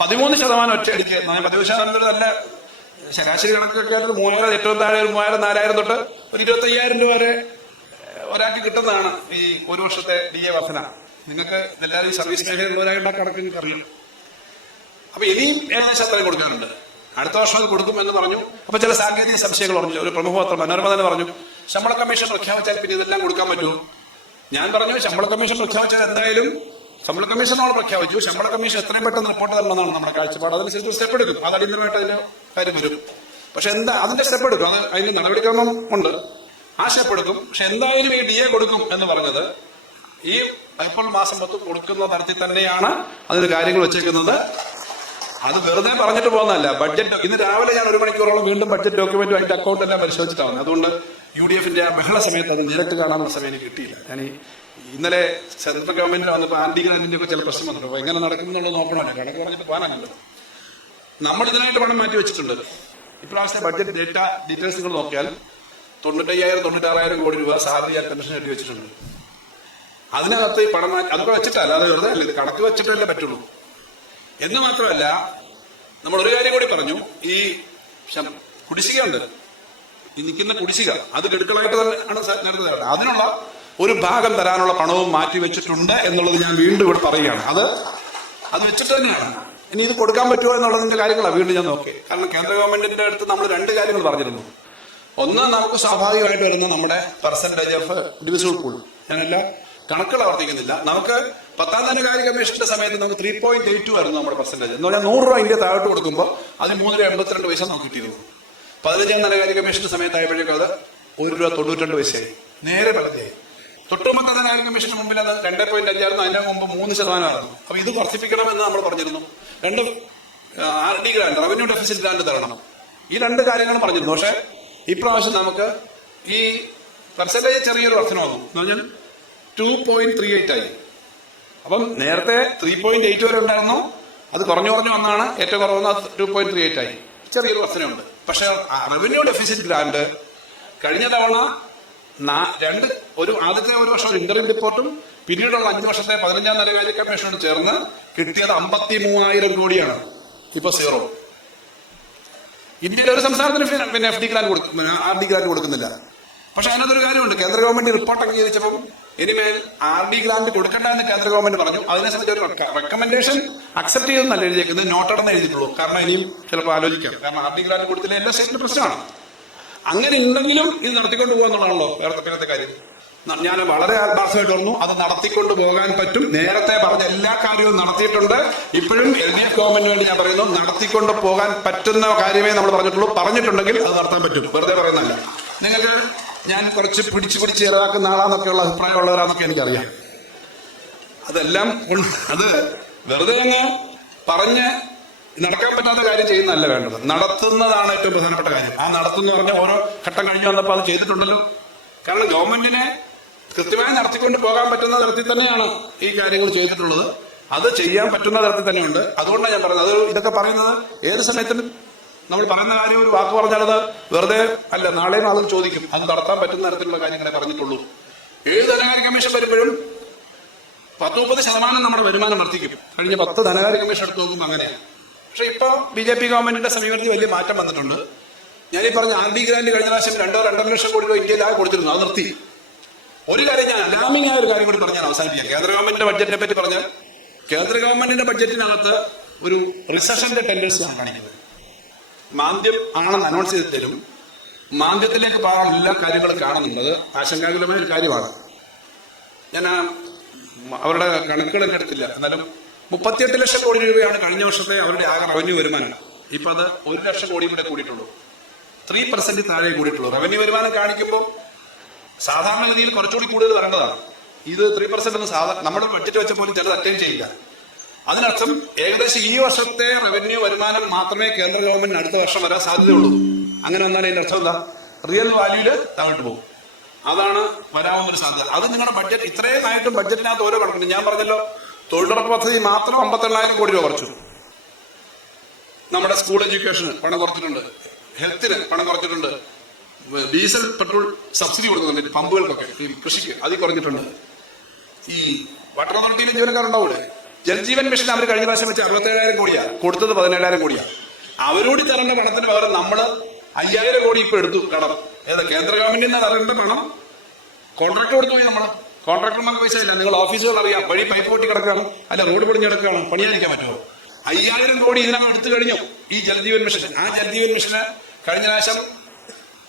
13% ഒറ്റയടിക്ക്. 13% നല്ല ശരാശരി കണക്കൊക്കെ 3,000 ഏറ്റവും താഴെ 3,000 4,000 തൊട്ട് ഒരു 25,000 രൂപ വരെ ഒരാൾക്ക് കിട്ടുന്നതാണ് ഈ ഒരു വർഷത്തെ DA വർധന. നിങ്ങൾക്ക് എല്ലാവരും സർവീസ് മേഖലയിലുള്ളവരായിട്ട് ആ കണക്ക് നിങ്ങൾക്ക് അറിയാം. അപ്പൊ ഇനിയും ഏകദേശം അത്രയും കൊടുക്കാനുണ്ട്. അടുത്ത വർഷം അത് കൊടുക്കും എന്ന് പറഞ്ഞു. അപ്പൊ ചില സാങ്കേതിക സംശയങ്ങൾ പറഞ്ഞു. ഒരു പ്രമുഖ പത്രം മനോരമ തന്നെ പറഞ്ഞു, ശമ്പള കമ്മീഷൻ പ്രഖ്യാപിച്ചാൽ പിന്നെ ഇതെല്ലാം കൊടുക്കാൻ പറ്റുമോ? ഞാൻ പറഞ്ഞു, ശമ്പള കമ്മീഷൻ പ്രഖ്യാപിച്ചാൽ എന്തായാലും ശമ്പള കമ്മീഷൻ നമ്മൾ പ്രഖ്യാപിച്ചു. ശമ്പള കമ്മീഷൻ എത്രയും പെട്ടെന്ന് റിപ്പോർട്ട് തരണമെന്നാണ് നമ്മുടെ കാഴ്ചപ്പാട്. അതനുസരിച്ച് സ്റ്റെപ്പ് എടുക്കും. അത് അടിയന്തരമായിട്ട് അതിന്റെ കാര്യം വരും. പക്ഷെ എന്താ അതിന്റെ സ്റ്റെപ്പ് എടുക്കും, അത് അതിന്റെ നടപടിക്രമം ഉണ്ട്. ആ സ്റ്റെപ്പ് എടുക്കും. പക്ഷെ എന്തായാലും ഈ DA കൊടുക്കും എന്ന് പറഞ്ഞത് ഈ ഏപ്രിൽ മാസം മൊത്തം കൊടുക്കുന്ന തരത്തിൽ തന്നെയാണ് അതിന് കാര്യങ്ങൾ വെച്ചേക്കുന്നത്. അത് വെറുതെ പറഞ്ഞിട്ട് പോകുന്നതല്ല. ബഡ്ജറ്റ് ഇന്ന് രാവിലെ ഞാൻ 1 മണിക്കൂറോളം വീണ്ടും ബഡ്ജറ്റ് ഡോക്യുമെന്റും അതിന്റെ അക്കൗണ്ട് എല്ലാം പരിശോധിച്ചിട്ടാണ്. അതുകൊണ്ട് UDF-ന്റെ ആ ബഹള സമയത്ത് അത് നേരിട്ട് കാണാനുള്ള സമയം എനിക്ക് കിട്ടിയില്ല. ഞാൻ ഇന്നലെ സെൻട്രൽ ഗവൺമെന്റിൽ വന്നപ്പോൾ RD ഗ്രാന്റിന്റെ ഒക്കെ ചില പ്രശ്നം വന്നിട്ടുണ്ട്. അപ്പൊ എങ്ങനെ നടക്കുന്നുള്ളത് നോക്കണമല്ലോ. കണക്ക് പറഞ്ഞിട്ട് പോകാനല്ലോ. നമ്മൾ ഇതിനായിട്ട് പണം മാറ്റി വെച്ചിട്ടുണ്ട്. ഇപ്രാവശ്യത്തെ ബഡ്ജറ്റ് ഡീറ്റെയിൽസ് നിങ്ങൾ നോക്കിയാൽ 95,000-96,000 കോടി രൂപ സാലറി ആൻഡ് പെൻഷൻ കെട്ടി വെച്ചിട്ടുണ്ട്. അതിനകത്ത് ഈ പണം അതൊക്കെ വെച്ചിട്ടല്ല, അത് വെറുതെ അല്ല, ഇത് കണക്ക് വെച്ചിട്ടല്ലേ പറ്റുള്ളൂ. എന്ന് മാത്രമല്ല, നമ്മൾ ഒരു കാര്യം കൂടി പറഞ്ഞു, ഈ കുടിശ്ശികയുണ്ട്, ഈ നിൽക്കുന്ന കുടിശ്ശിക അത് ഗഡുക്കളായിട്ട് തന്നെ ആണ് നേരത്തെ തരേണ്ടത്. അതിനുള്ള ഒരു ഭാഗം തരാനുള്ള പണവും മാറ്റി വെച്ചിട്ടുണ്ട് എന്നുള്ളത് ഞാൻ വീണ്ടും ഇവിടെ പറയുകയാണ്. അത് വെച്ചിട്ട് തന്നെയാണ്. ഇനി ഇത് കൊടുക്കാൻ പറ്റുമോ എന്നുള്ളതിന്റെ കാര്യങ്ങളാണ് വീണ്ടും ഞാൻ നോക്കി. കാരണം കേന്ദ്ര ഗവൺമെന്റിന്റെ അടുത്ത് നമ്മൾ 2 കാര്യങ്ങൾ പറഞ്ഞിരുന്നു. ഒന്ന്, നമുക്ക് സ്വാഭാവികമായിട്ട് വരുന്ന നമ്മുടെ പെർസെന്റേജ് ഓഫ് ഡിവിസിബിൾ പൂൾ, ഞാനെല്ലാ കണക്കുകൾ ആവർത്തിക്കുന്നില്ല. നമുക്ക് 10ാം ധനകാര്യ കമ്മീഷന്റെ സമയത്ത് നമുക്ക് 3.82 ആയിരുന്നു നമ്മുടെ പെർസെന്റേജ്. എന്ന് പറഞ്ഞാൽ 100 രൂപ ഇന്ത്യ താഴോട്ട് കൊടുക്കുമ്പോൾ അത് 3 രൂപ 82 നമുക്ക് കിട്ടിയിരുന്നു. 15ാം ധനകാര്യ കമ്മീഷന്റെ സമയത്തായപ്പോഴേക്കും അത് 1 രൂപ 92 പൈസയായി, നേരെ പകുതിയായി. തൊട്ടുമ്പത്തെ ധനകാര്യ കമ്മീഷന് മുമ്പിൽ അത് 2.5 ആയിരുന്നു. അതിന്റെ മുമ്പ് 3% ആയിരുന്നു. അപ്പൊ ഇത് വർദ്ധിപ്പിക്കണമെന്ന് നമ്മൾ പറഞ്ഞിരുന്നു. 2 RD grant, revenue deficit grant തരണം. ഈ 2 കാര്യങ്ങളും പറഞ്ഞിരുന്നു. പക്ഷെ ഇപ്രാവശ്യം നമുക്ക് ഈ പെർസെന്റേജ് ചെറിയൊരു വർധന വന്നു. എന്ന് പറഞ്ഞാൽ 2.38 ആയി. അപ്പം നേരത്തെ 3.8 വരെ ഉണ്ടായിരുന്നു. അത് കുറഞ്ഞു വന്നാണ് ഏറ്റവും കുറവെന്ന് 2.38 ആയി. ചെറിയൊരു വർധനയുണ്ട്. പക്ഷെ റവന്യൂ ഡെഫിസിറ്റ് ഗ്രാന്റ് കഴിഞ്ഞ തവണ ആദ്യത്തെ ഒരു വർഷം ഇന്ററിം റിപ്പോർട്ടും പിന്നീടുള്ള 5 വർഷത്തെ 15ാം ധനകാര്യ കമ്മീഷനോട് ചേർന്ന് കിട്ടിയത് 53,000 കോടിയാണ്. ഇപ്പൊ 0. ഇന്ത്യയിലെ ഒരു സംസ്ഥാനത്തിന് പിന്നെ RD ഗ്രാന്റ് കൊടുക്കുന്നില്ല. പക്ഷെ അതിനകത്തൊരു കാര്യമുണ്ട്. കേന്ദ്ര ഗവൺമെന്റ് റിപ്പോർട്ട് അംഗീകരിച്ചപ്പോൾ ഇനിമേൽ RD ഗ്രാന്റ് കൊടുക്കണ്ട എന്ന് കേന്ദ്ര ഗവൺമെന്റ് പറഞ്ഞു. അതിനെ സംബന്ധിച്ച് ഒരു റെക്കമെൻഡേഷൻ അക്സെപ്റ്റ് ചെയ്തെന്നല്ല എഴുതിയേക്കുന്നത്, നോട്ടടെന്ന് എഴുതിയിട്ടുള്ളൂ. കാരണം ഇനിയും ചിലപ്പോൾ ആലോചിക്കാം. കാരണം RD ഗ്രാന്റ് കൊടുത്തില്ല എല്ലാ സ്റ്റേറ്റിലും പ്രശ്നമാണ്. അങ്ങനെ ഉണ്ടെങ്കിലും ഇത് നടത്തിക്കൊണ്ട് പോകുന്നുള്ളതാണല്ലോ പിന്നത്തെ കാര്യം. ഞാൻ വളരെ ആത്മാർത്ഥമായിട്ട് പറഞ്ഞു, അത് നടത്തിക്കൊണ്ട് പോകാൻ പറ്റും. നേരത്തെ പറഞ്ഞ എല്ലാ കാര്യവും നടത്തിയിട്ടുണ്ട്. ഇപ്പോഴും LDF ഗവൺമെന്റിന് വേണ്ടി ഞാൻ പറയുന്നു, നടത്തിക്കൊണ്ട് പോകാൻ പറ്റുന്ന കാര്യമേ നമ്മൾ പറഞ്ഞിട്ടുണ്ടെങ്കിൽ അത് നടത്താൻ പറ്റും. വെറുതെ പറയുന്നതല്ല. നിങ്ങൾക്ക് ഞാൻ കുറച്ച് പിടിച്ച് ഇറവാക്കുന്ന ആളാന്നൊക്കെയുള്ള അഭിപ്രായമുള്ളവരാന്നൊക്കെ എനിക്കറിയാം. അതെല്ലാം അത് വെറുതെ അങ്ങ് പറഞ്ഞ് നടക്കാൻ പറ്റാത്ത കാര്യം ചെയ്യുന്നതല്ല വേണ്ടത്, നടത്തുന്നതാണ് ഏറ്റവും പ്രധാനപ്പെട്ട കാര്യം. ആ നടത്തുന്ന പറഞ്ഞാൽ ഓരോ ഘട്ടം കഴിഞ്ഞു വന്നപ്പോൾ അത് ചെയ്തിട്ടുണ്ടല്ലോ. കാരണം ഗവൺമെന്റിനെ കൃത്യമായി നടത്തിക്കൊണ്ട് പോകാൻ പറ്റുന്ന തരത്തിൽ തന്നെയാണ് ഈ കാര്യങ്ങൾ ചെയ്തിട്ടുള്ളത്. അത് ചെയ്യാൻ പറ്റുന്ന തരത്തിൽ തന്നെയുണ്ട്. അതുകൊണ്ടാണ് ഞാൻ പറഞ്ഞത്. അത് ഇതൊക്കെ പറയുന്നത് ഏത് സമയത്തും നമ്മൾ പറയുന്ന കാര്യം ഒരു വാക്ക് പറഞ്ഞാൽ അത് വെറുതെ അല്ല, നാളെയും ആളുകൾ ചോദിക്കും. അത് നടത്താൻ പറ്റുന്ന തരത്തിലുള്ള കാര്യങ്ങളെ പറഞ്ഞിട്ടുള്ളൂ. ഏത് ധനകാര്യ കമ്മീഷൻ വരുമ്പോഴും 10-30% നമ്മുടെ വരുമാനം വർദ്ധിക്കും. കഴിഞ്ഞ 10 ധനകാര്യ കമ്മീഷൻ എടുത്ത് നോക്കുമ്പോൾ അങ്ങനെയാണ്. പക്ഷെ ഇപ്പൊ BJP ഗവൺമെന്റിന്റെ സമീപനത്തിൽ വലിയ മാറ്റം വന്നിട്ടുണ്ട്. ഞാനീ പറഞ്ഞ RD ഗ്രാന്റ് കഴിഞ്ഞ പ്രാവശ്യം 2-2.5 ലക്ഷം കോടി രൂപ ഇന്ത്യയിലാകെ കൊടുത്തിരുന്നു. അത് നിർത്തി. ഒരു കാര്യം ഞാൻ അലാമിംഗ് ആയ ഒരു കാര്യം കൂടി പറഞ്ഞാൽ അവസാനിപ്പിക്കാം. കേന്ദ്ര ഗവൺമെന്റിന്റെ ബഡ്ജറ്റിനെ പറ്റി പറഞ്ഞാൽ കേന്ദ്ര ഗവൺമെന്റിന്റെ ബഡ്ജറ്റിനകത്ത് ഒരു റിസഷന്റെ ടെൻഡൻസിയാണ് കാണിക്കുന്നത്. മാന്ദ്യം ആണെന്ന് അനൗൺസ് ചെയ്തിട്ടും മാന്ദ്യത്തിലേക്ക് പോകാൻ എല്ലാ കാര്യങ്ങളും കാണുന്നുണ്ട്. അത് ആശങ്കാകുലമായ ഒരു കാര്യമാണ്. ഞാൻ അവരുടെ കണക്കുകൾ എന്നെ എടുത്തില്ല. എന്നാലും 38 ലക്ഷം കോടി രൂപയാണ് കഴിഞ്ഞ വർഷത്തെ അവരുടെ ആകെ റവന്യൂ വരുമാനം. ഇപ്പൊ അത് 1 ലക്ഷം കോടി കൂടെ കൂടിയിട്ടുള്ളൂ. 3% താഴെ കൂടിയിട്ടുള്ളൂ. റവന്യൂ വരുമാനം കാണിക്കുമ്പോൾ സാധാരണഗതിയിൽ കുറച്ചുകൂടി കൂടുതൽ വരേണ്ടതാണ്. ഇത് 3% ഒന്നും നമ്മുടെ ബഡ്ജറ്റ് വെച്ച പോലും ചിലത് അറ്റൈൻ ചെയ്യില്ല. അതിനർത്ഥം ഏകദേശം ഈ വർഷത്തെ റവന്യൂ വരുമാനം മാത്രമേ കേന്ദ്ര ഗവൺമെന്റിന് അടുത്ത വർഷം വരാൻ സാധ്യതയുള്ളൂ. അങ്ങനെ വന്നാൽ അതിന്റെ അർത്ഥം എന്താ? റിയൽ വാല്യൂല് താഴോട്ട് പോകും. അതാണ് വരാവുന്നൊരു സാധ്യത. അത് നിങ്ങളുടെ ബഡ്ജറ്റ് ഇത്രയുമായിട്ടും ബഡ്ജറ്റിനകത്ത് ഓരോ കണക്കുണ്ട്. ഞാൻ പറഞ്ഞല്ലോ, തൊഴിലുറപ്പ് പദ്ധതി മാത്രം 58,000 കോടി രൂപ കുറച്ചു. നമ്മുടെ സ്കൂൾ എഡ്യൂക്കേഷന് പണം കുറച്ചിട്ടുണ്ട്. ഹെൽത്തിന് പണം കുറച്ചിട്ടുണ്ട്. ഡീസൽ പെട്രോൾ സബ്സിഡി കൊടുക്കുന്നുണ്ട് പമ്പുകൾക്കൊക്കെ, കൃഷിക്ക് അതിൽ കുറഞ്ഞിട്ടുണ്ട്. ഈ വാട്ടർ അതോറിറ്റിയിലെ ജീവനക്കാരുണ്ടാവൂടെ, ജൽജീവൻ മിഷൻ അവർ കഴിഞ്ഞ പ്രാവശ്യം വെച്ച് 67,000 കോടിയാ കൊടുത്തത്, 17,000 കോടിയാ. അവരോട് തരേണ്ട പണത്തിന് പകരം നമ്മള് 5,000 കോടി ഇപ്പൊ എടുത്തു കടം. ഏതാ കേന്ദ്ര ഗവൺമെന്റിൽ നിന്ന് തരേണ്ട പണം കോൺട്രാക്ട് കൊടുത്തു പോയി. നമ്മള് കോൺട്രാക്ടർമാർക്ക് പൈസ ഇല്ല. നിങ്ങൾ ഓഫീസുകൾ അറിയാം, വഴി പൈപ്പ് പൊട്ടി കിടക്കുകയാണ്, അല്ല റോഡ് പൊടിഞ്ഞ് കിടക്കുകയാണ്, പണിയാതിരിക്കാൻ പറ്റുമോ? 5,000 കോടി ഇതിനകം എടുത്തു കഴിഞ്ഞു ഈ ജൽജീവൻ മിഷൻ. ആ ജൽജീവൻ മിഷന് കഴിഞ്ഞ പ്രാവശ്യം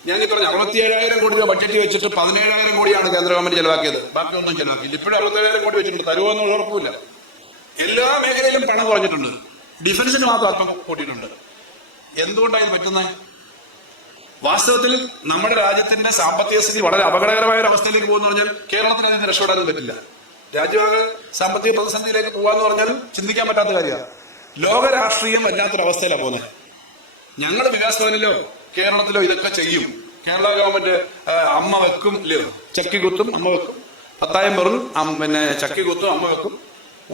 ഞാൻ ഈ പറഞ്ഞ 67,000 കോടി രൂപ ബഡ്ജറ്റ് വെച്ചിട്ട് 17,000 കോടിയാണ് കേന്ദ്ര ഗവൺമെന്റ് ചെലവാക്കിയത്. ബാക്കി ഒന്നും ചെലവാക്കിയില്ല. ഇപ്പോഴും 67,000 കോടി വെച്ചിട്ടുണ്ട്. തരുമോ എന്നുള്ള ഉറപ്പില്ല. എല്ലാ മേഖലയിലും പണം കുറഞ്ഞിട്ടുണ്ട്. ഡിഫൻസിന് മാത്രം അല്പം കൂട്ടിയിട്ടുണ്ട്. എന്തുകൊണ്ടാണ് ഇത് പറ്റുന്നത്? വാസ്തവത്തിൽ നമ്മുടെ രാജ്യത്തിന്റെ സാമ്പത്തിക സ്ഥിതി വളരെ അപകടകരമായ ഒരു അവസ്ഥയിലേക്ക് പോകുന്ന പറഞ്ഞാൽ കേരളത്തിന് അതിന് രക്ഷപ്പെടാനും പറ്റില്ല. രാജ്യമാകെ സാമ്പത്തിക പ്രതിസന്ധിയിലേക്ക് പോകാന്ന് പറഞ്ഞാൽ ചിന്തിക്കാൻ പറ്റാത്ത കാര്യമാണ്. ലോക രാഷ്ട്രീയം വല്ലാത്തൊരവസ്ഥയിലാണ് പോകുന്നത്. ഞങ്ങൾ വികാസ് ഭവനിലോ കേരളത്തിലോ ഇതൊക്കെ ചെയ്യും. കേരള ഗവൺമെന്റ് അമ്മ വെക്കും, ചക്കി കുത്തും അമ്മ വെക്കും, പത്തായം വെറും പിന്നെ ചക്കി കുത്തും അമ്മ വെക്കും,